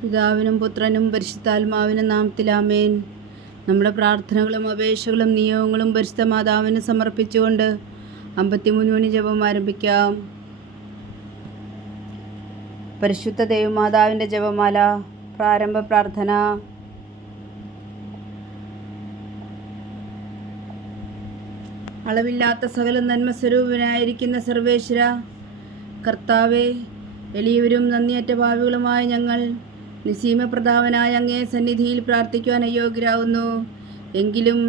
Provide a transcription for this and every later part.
പിതാവിനും പുത്രനും പരിശുദ്ധാത്മാവിനും നാമത്തിൽ ആമേൻ. നമ്മുടെ പ്രാർത്ഥനകളും അപേക്ഷകളും നിയോഗങ്ങളും പരിശുദ്ധ മാതാവിന് സമർപ്പിച്ചുകൊണ്ട് 53 മണി ജപം ആരംഭിക്കാം. പരിശുദ്ധ ദൈവമാതാവിൻ്റെ ജപമാല. പ്രാരംഭ പ്രാർത്ഥന. അളവില്ലാത്ത സകല നന്മ സ്വരൂപനായിരിക്കുന്ന സർവേശ്വര കർത്താവേ, എളിയവരും നന്ദിയറ്റ ഭാവികളുമായ ഞങ്ങൾ നിസീമപ്രതാപനായ അങ്ങേ സന്നിധിയിൽ പ്രാർത്ഥിക്കുവാൻ അയോഗ്യരാകുന്നു. എങ്കിലും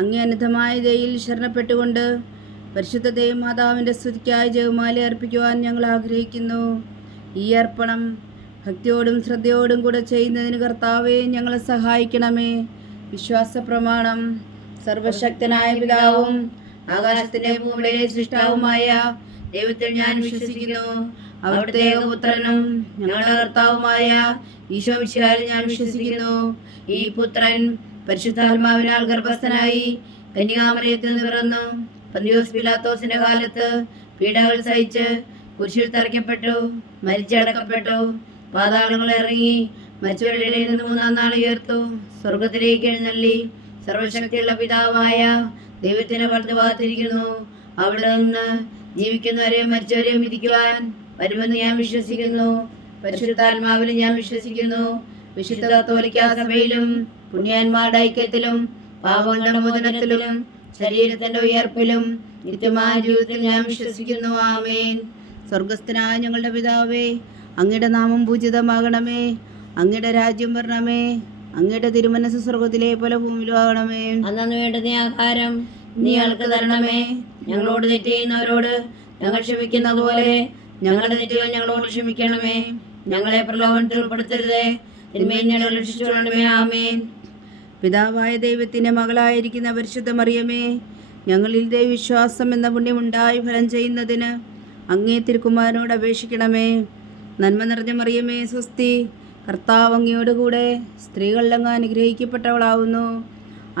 അങ്ങേ അനന്തമായ ദയയിൽ ശരണപ്പെട്ടുകൊണ്ട് പരിശുദ്ധ ദൈവമാതാവിൻ്റെ സ്തുതിക്കായി ജപമാല അർപ്പിക്കുവാൻ ഞങ്ങൾ ആഗ്രഹിക്കുന്നു. ഈ അർപ്പണം ഭക്തിയോടും ശ്രദ്ധയോടും കൂടെ ചെയ്യുന്നതിന് കർത്താവേ ഞങ്ങളെ സഹായിക്കണമേ. വിശ്വാസ പ്രമാണം. സർവശക്തനായ പിതാവും ആകാശത്തിൻ്റെ ഭൂമിയുടെ സൃഷ്ടാവുമായ ദൈവത്തിൽ ഞാൻ വിശ്വസിക്കുന്നു. അവിടുത്തെ ഏകപുത്രനും ഞങ്ങളുടെ കർത്താവുമായ ഈശോ മിശിഹായിൽ ഞാൻ വിശ്വസിക്കുന്നു. ഈ പുത്രൻ പരിശുദ്ധാത്മാവിനാൽ ഗർഭസ്ഥനായി കന്യകാമറിയത്തിൽ നിന്ന് പിറന്നു. പന്തിയോസ് പിലാത്തോസിന്റെ കാലത്ത് പീഡകൾ സഹിച്ച് കുരിശിൽ തറയ്ക്കപ്പെട്ടു, മരിച്ചടക്കപ്പെട്ടു, പാതാളങ്ങളിൽ ഇറങ്ങി, മരിച്ചവരുടെ ഇടയിൽ നിന്ന് 3-ാം നാൾ ഉയർത്തു, സ്വർഗത്തിലേക്ക് എഴുന്നള്ളി, സർവശക്തിയുള്ള പിതാവായ ദൈവത്തിന്റെ വലതുഭാഗത്തിരിക്കുന്നു. അവിടെ നിന്ന് ജീവിക്കുന്നവരെയും മരിച്ചവരെയും വിധിക്കുവാൻ വരുമെന്ന് ഞാൻ വിശ്വസിക്കുന്നു. പരിശുദ്ധാത്മാവിലും ഞാൻ വിശ്വസിക്കുന്നു. വിശുദ്ധ കത്തോലിക്കാ സഭയിലും പുണ്യാന്മാരുടെ ഐക്യത്തിലും പാപങ്ങളുടെ മോചനത്തിലും ശരീരത്തിന്റെ ഉയർപ്പിലും നിത്യമായ ജീവിതത്തിൽ ഞാൻ വിശ്വസിക്കുന്നു. ആമേൻ. സ്വർഗസ്ഥനായ ഞങ്ങളുടെ പിതാവേ, അങ്ങയുടെ നാമം പൂജിതമാകണമേ. അങ്ങയുടെ രാജ്യം വരണമേ. അങ്ങയുടെ തിരുമനസ് സ്വർഗത്തിലെ പോലെ ഭൂമിയിലും ആകണമേ. അന്നു വേണ്ടുന്ന ആഹാരം നീ ഞങ്ങൾക്ക് തരണമേ. ഞങ്ങളോട് തെറ്റ് ചെയ്യുന്നവരോട് ഞങ്ങൾ ക്ഷമിക്കുന്നത് പോലെ ഞങ്ങളുടെ തെറ്റുകൾ ഞങ്ങളോട് ക്ഷമിക്കണമേ. ഞങ്ങളെ പ്രലോഭനത്തിൽ ഉൾപ്പെടുത്തരുതേ, തിന്മയിൽ ഞങ്ങളെ രക്ഷിച്ചുകൊള്ളണമേ. ആമേൻ. പിതാവായ ദൈവത്തിൻ്റെ മകളായിരിക്കുന്ന പരിശുദ്ധ മറിയമേ, ഞങ്ങളിൽ ദൈവവിശ്വാസം എന്ന പുണ്യമുണ്ടായി ഫലം ചെയ്യുന്നതിന് അങ്ങേ തിരുക്കുമാരനോട് അപേക്ഷിക്കണമേ. നന്മ നിറഞ്ഞ മറിയമേ സ്വസ്തി, കർത്താവ് അങ്ങയോടുകൂടെ സ്ത്രീകളിൽ അങ്ങ് അനുഗ്രഹിക്കപ്പെട്ടവളാവുന്നു.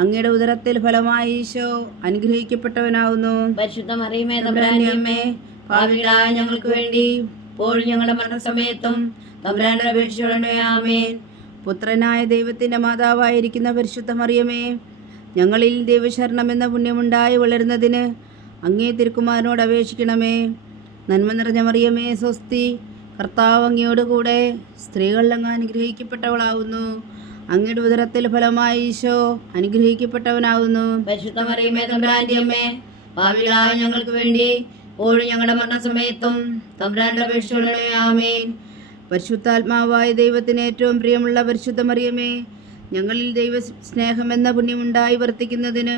അങ്ങയുടെ ഉദരത്തിൽ ഫലമായി ഈശോ അനുഗ്രഹിക്കപ്പെട്ടവനാവുന്നു. പരിശുദ്ധ മറിയമേ തമ്പുരാന്റെ അമ്മേ, പാപികളായ ഞങ്ങൾക്ക് വേണ്ടി ഇപ്പോഴും ഞങ്ങളുടെ മരണസമയത്തും തമ്പുരാനോട് അപേക്ഷിച്ചുകൊള്ളണമേ. ആമേൻ. പുത്രനായ ദൈവത്തിൻ്റെ മാതാവായിരിക്കുന്ന പരിശുദ്ധ മറിയമേ, ഞങ്ങളിൽ ദൈവശരണം എന്ന പുണ്യമുണ്ടായി വളരുന്നതിന് അങ്ങേ തിരുക്കുമാരനോട് അപേക്ഷിക്കണമേ. നന്മ നിറഞ്ഞ മറിയമേ സ്വസ്തി, കർത്താവ് അങ്ങയോടുകൂടെ സ്ത്രീകളിൽ അങ്ങ് അനുഗ്രഹിക്കപ്പെട്ടവളാവുന്നു. അങ്ങയുടെ ഉദരത്തിൽ ഫലമായി ഈശോ അനുഗ്രഹിക്കപ്പെട്ടവനാവുന്നു. പരിശുദ്ധ മറിയമേ തമ്പുരാന്റെ അമ്മേ, പാപികളായ ഞങ്ങൾക്ക് വേണ്ടി ഇപ്പോഴും ഞങ്ങളുടെ മരണസമയത്തും തമ്പുരാനോട് അപേക്ഷിച്ചുകൊള്ളണമേ. ആമേൻ. പരിശുദ്ധാത്മാവായ ദൈവത്തിന് ഏറ്റവും പ്രിയമുള്ള പരിശുദ്ധ മറിയമേ, ഞങ്ങളിൽ ദൈവ സ്നേഹമെന്ന പുണ്യമുണ്ടായി വർത്തിക്കുന്നതിന്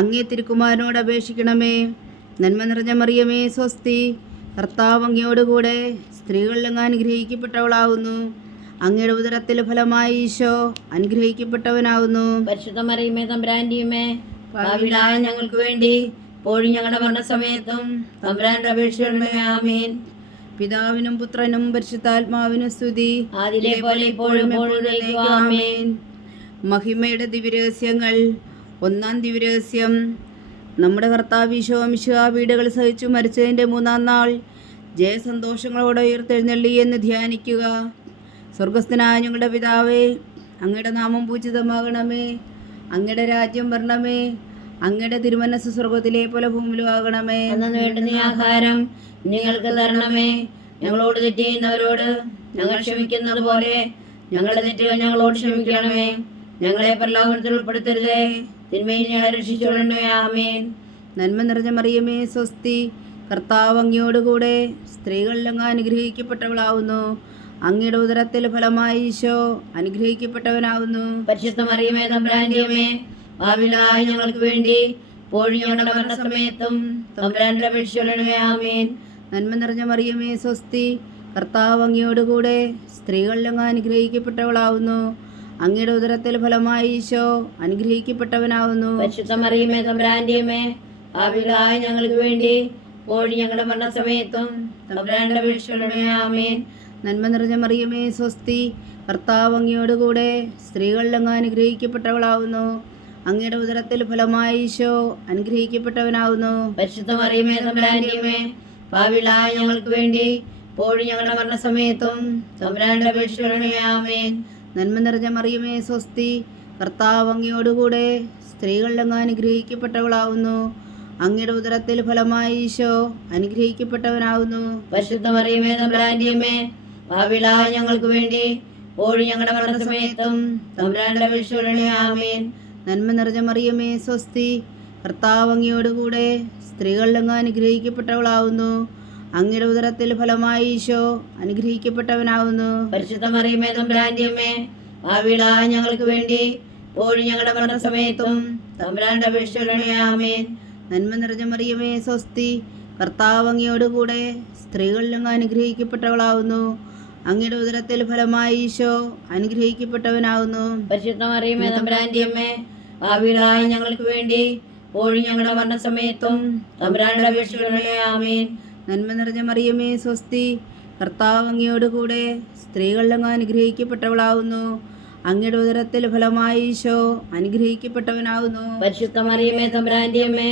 അങ്ങേ തിരുക്കുമാരനോട് അപേക്ഷിക്കണമേ. നന്മ നിറഞ്ഞ മറിയമേ സ്വസ്തി, കർത്താവ് അങ്ങയോടുകൂടെ സ്ത്രീകളിൽ അങ്ങ് അനുഗ്രഹിക്കപ്പെട്ടവളാവുന്നു. അങ്ങയുടെ ഉദരത്തിൽ ഫലമായി ഈശോ അനുഗ്രഹിക്കപ്പെട്ടവനാവുന്നു. പരിശുദ്ധ മറിയമേ തമ്പുരാന്റെ അമ്മേ, പാപികളായ ഞങ്ങൾക്ക് വേണ്ടി ഇപ്പോഴും ഞങ്ങളുടെ മരണസമയത്തും തമ്പുരാനോട് അപേക്ഷിച്ചുകൊള്ളണമേ. ആമേൻ. പിതാവിനും പുത്രനും പരിശുദ്ധാത്മാവിനും സ്തുതി, ആദിയിലെ പോലെ ഇപ്പോഴും ആമേൻ. മഹിമയുടെ ദിവ്യരഹസ്യങ്ങൾ. 1-ാം ദിവ്യരഹസ്യം. നമ്മുടെ കർത്താവ് ഈശോ മിശിഹാ പീഡകൾ സഹിച്ചു മരിച്ചതിൻ്റെ 3-ാം നാൾ ജയസന്തോഷങ്ങളോടെ ഉയർത്തെഴുന്നള്ളി എന്ന് ധ്യാനിക്കുക. സ്വർഗസ്ഥനായ ഞങ്ങളുടെ പിതാവേ, അങ്ങയുടെ നാമം പൂജിതമാകണമേ. അങ്ങയുടെ രാജ്യം വരണമേ. അങ്ങയുടെ തിരുമനസ് സ്വർഗത്തിലെ പോലെ ഭൂമിയിലും ആകണമേ. അന്നു വേണ്ടുന്ന ആഹാരം നിങ്ങൾക്ക് തരണമേ. ഞങ്ങളോട് തെറ്റ് ചെയ്യുന്നവരോട് ഞങ്ങൾ ക്ഷമിക്കുന്നത് പോലെ ഞങ്ങളുടെ തെറ്റുകൾ ഞങ്ങളോട് ക്ഷമിക്കണമേ. ഞങ്ങളെ പ്രലോഭനത്തിൽ ഉൾപ്പെടുത്തരുതേ, തിന്മയിൽ ഞങ്ങളെ രക്ഷിച്ചുകൊള്ളണമേ. ആമേൻ. നന്മ നിറഞ്ഞ മറിയമേ സ്വസ്തി, കർത്താവ് അങ്ങയോടുകൂടെ സ്ത്രീകളിൽ അങ്ങ് അനുഗ്രഹിക്കപ്പെട്ടവളാവുന്നു. അങ്ങയുടെ ഉദരത്തിൽ ഫലമായി ഈശോ അനുഗ്രഹിക്കപ്പെട്ടവനാവുന്നു. പരിശുദ്ധ മറിയമേ തമ്പുരാന്റെ അമ്മേ, പാപികളായ ഞങ്ങൾക്ക് വേണ്ടി ഇപ്പോഴും ഞങ്ങളുടെ മരണസമയത്തും തമ്പുരാനോട് അപേക്ഷിച്ചുകൊള്ളണമേ. ആമേൻ. നന്മ നിറഞ്ഞ മറിയമേ സ്വസ്തി, കർത്താവ് അങ്ങയോടുകൂടെ സ്ത്രീകളിൽ അങ്ങ് അനുഗ്രഹിക്കപ്പെട്ടവളാവുന്നു. അങ്ങയുടെ ഉദരത്തിൽ ഫലമായി ഈശോ അനുഗ്രഹിക്കപ്പെട്ടവനാവുന്നു. പരിശുദ്ധ മറിയമേ തമ്പുരാന്റെ അമ്മേ, പാപികളായ ഞങ്ങൾക്ക് വേണ്ടി ഇപ്പോഴും ഞങ്ങളുടെ മരണസമയത്തും തമ്പുരാനോട് അപേക്ഷിച്ചുകൊള്ളണമേ. ആമേൻ. നന്മ നിറഞ്ഞ മറിയമേ സ്വസ്തി, കർത്താവ് അങ്ങയോടുകൂടെ സ്ത്രീകളിൽ അങ്ങ് അനുഗ്രഹിക്കപ്പെട്ടവളാവുന്നു. അങ്ങയുടെ ഉദരത്തിൽ ഫലമായി ഈശോ അനുഗ്രഹിക്കപ്പെട്ടവനാവുന്നു. പരിശുദ്ധ മറിയമേ തമ്പുരാന്റെ അമ്മേ, പാപികളായ ഞങ്ങൾക്ക് വേണ്ടി ഇപ്പോഴും ഞങ്ങളുടെ മരണസമയത്തും തമ്പുരാന്റെ അപേക്ഷിക്കണമേ. ആമേൻ. നന്മ നിറഞ്ഞ മറിയമേ സ്വസ്തി, കർത്താവ് അങ്ങയോടുകൂടെ സ്ത്രീകളിൽ അങ്ങ് അനുഗ്രഹിക്കപ്പെട്ടവളാവുന്നു. അങ്ങയുടെ ഉദരത്തിൽ ഫലമായി ഈശോ അനുഗ്രഹിക്കപ്പെട്ടവനാവുന്നു. പരിശുദ്ധ മറിയമേ തമ്പുരാന്റെ അമ്മേ, പാപികളായ ഞങ്ങൾക്ക് വേണ്ടി ഇപ്പോഴും ഞങ്ങളുടെ മരണസമയത്തും തമ്പുരാന്റെ അപേക്ഷിക്കണമേ. ആമേൻ. നന്മ നിറഞ്ഞ മറിയമേ സ്വസ്തി, കർത്താവ് അങ്ങയോടുകൂടെ സ്ത്രീകളിൽ അങ്ങ് അനുഗ്രഹിക്കപ്പെട്ടവളാവുന്നു. അങ്ങയുടെ ഉദരത്തിൽ ഫലമായി ഈശോ അനുഗ്രഹിക്കപ്പെട്ടവനാവുന്നു. പരിശുദ്ധ മറിയമേ തമ്പുരാന്റെ അമ്മേ, പാപികളായ ഞങ്ങൾക്ക് വേണ്ടി ഇപ്പോഴും ഞങ്ങളുടെ മരണസമയത്തും തമ്പുരാന്റെ അപേക്ഷിക്കണമേ. ആമേൻ. നന്മ നിറഞ്ഞ മറിയമേ സ്വസ്തി, കർത്താവ് അങ്ങയോടുകൂടെ സ്ത്രീകളിൽ അങ്ങ് അനുഗ്രഹിക്കപ്പെട്ടവളാവുന്നു. അങ്ങയുടെ ഉദരത്തിൽ ഫലമായി ഈശോ അനുഗ്രഹിക്കപ്പെട്ടവനാവുന്നു. പരിശുദ്ധ മറിയമേ തമ്പുരാന്റെ അമ്മേ, പാപികളായ ഞങ്ങൾക്ക് വേണ്ടി ഇപ്പോഴും ഞങ്ങളുടെ മരണസമയത്തും തമ്പുരാന്റെ അപേക്ഷിക്കണമേ. ആമേൻ. നന്മ നിറഞ്ഞ മറിയമേ സ്വസ്തി, കർത്താവ് അങ്ങയോടുകൂടെ സ്ത്രീകളിൽ അങ്ങ് അനുഗ്രഹിക്കപ്പെട്ടവളാവുന്നു. അങ്ങയുടെ ഉദരത്തിൽ ഫലമായി ഈശോ അനുഗ്രഹിക്കപ്പെട്ടവനാവുന്നു. പരിശുദ്ധ മറിയമേ തമ്പുരാന്റെ അമ്മേ,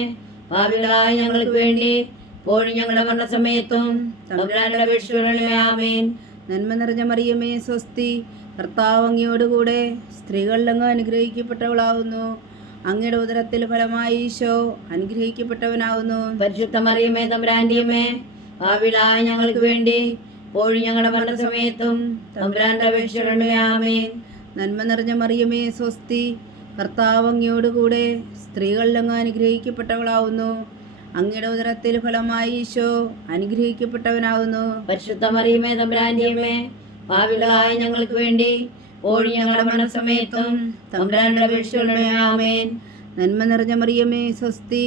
പാപികളായ ഞങ്ങൾക്ക് വേണ്ടി ഇപ്പോഴും ഞങ്ങളുടെ മരണസമയത്തും തമ്പുരാന്റെ അപേക്ഷിക്കണമേ. ആമേൻ. നന്മ നിറഞ്ഞ മറിയമേ സ്വസ്തി, കർത്താവ് അങ്ങയോടുകൂടെ സ്ത്രീകളിൽ അങ്ങ് അനുഗ്രഹിക്കപ്പെട്ടവളാവുന്നു. അങ്ങയുടെ ഉദരത്തിൽ ഫലമായി ഈശോ അനുഗ്രഹിക്കപ്പെട്ടവനാവുന്നു. പരിശുദ്ധ മറിയമേ തമ്പുരാന്റെ അമ്മേ, പാപികളായ ഞങ്ങൾക്ക് വേണ്ടി ഇപ്പോഴും ഞങ്ങളുടെ മരണസമയത്തും തമ്പുരാന്റെ അപേക്ഷിക്കണമേ. ആമേൻ. നന്മ നിറഞ്ഞ മറിയമേ സ്വസ്തി, കർത്താവ് അങ്ങയോടുകൂടെ സ്ത്രീകളിൽ അങ്ങ് അനുഗ്രഹിക്കപ്പെട്ടവളാവുന്നു. അങ്ങയുടെ ഉദരത്തിൽ ഫലമായി ഈശോ അനുഗ്രഹിക്കപ്പെട്ടവനാവുന്നു. പരിശുദ്ധ മറിയമേ തമ്പുരാന്റെ അമ്മേ, പാപികളായ ഞങ്ങൾക്ക് വേണ്ടി ഇപ്പോഴും ഞങ്ങളുടെ മരണസമയത്തും തമ്പുരാന്റെ അപേക്ഷിക്കണമേ. ആമേൻ. നന്മ നിറഞ്ഞ മറിയമേ സ്വസ്തി,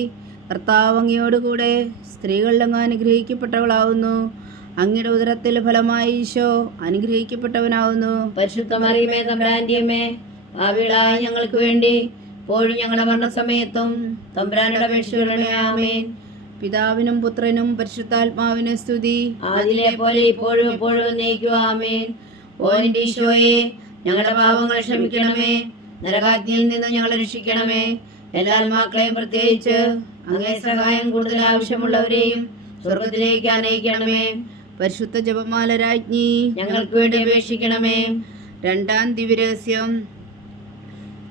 കർത്താവ് അങ്ങയോടുകൂടെ സ്ത്രീകളിൽ അങ്ങ് അനുഗ്രഹിക്കപ്പെട്ടവളാവുന്നു. അങ്ങയുടെ ഉദരത്തിൽ ഫലമായി ഈശോ അനുഗ്രഹിക്കപ്പെട്ടവനാവുന്നു. പരിശുദ്ധ മറിയമേ തമ്പുരാന്റെ അമ്മേ, പാപികളായ ഞങ്ങൾക്ക് വേണ്ടി ഇപ്പോഴും ഞങ്ങളുടെ മരണസമയത്തും തമ്പുരാന്റെ അപേക്ഷിക്കണമേ. ആമേൻ. പിതാവിനും പുത്രനും പരിശുദ്ധാത്മാവിനും സ്തുതി, ആദിയിലെ പോലെ ഇപ്പോഴും എപ്പോഴും എന്നേക്കും. ആമേൻ. ഓ എൻ്റെ ഈശോയെ, ഞങ്ങളുടെ പാപങ്ങൾ ക്ഷമിക്കണമേ, നരകാഗ്നിയിൽ നിന്ന് ഞങ്ങളെ രക്ഷിക്കണമേ. എല്ലാ ആത്മാക്കളെയും, പ്രത്യേകിച്ച് അങ്ങേ സഹായം കൂടുതൽ ആവശ്യമുള്ളവരെയും സ്വർഗത്തിലേക്ക് അനയിക്കണമേ. പരിശുദ്ധ ജപമാല രാജ്ഞി ഞങ്ങൾക്ക് വേണ്ടി അപേക്ഷിക്കണമേ. രണ്ടാം ദിവ്യരഹസ്യം.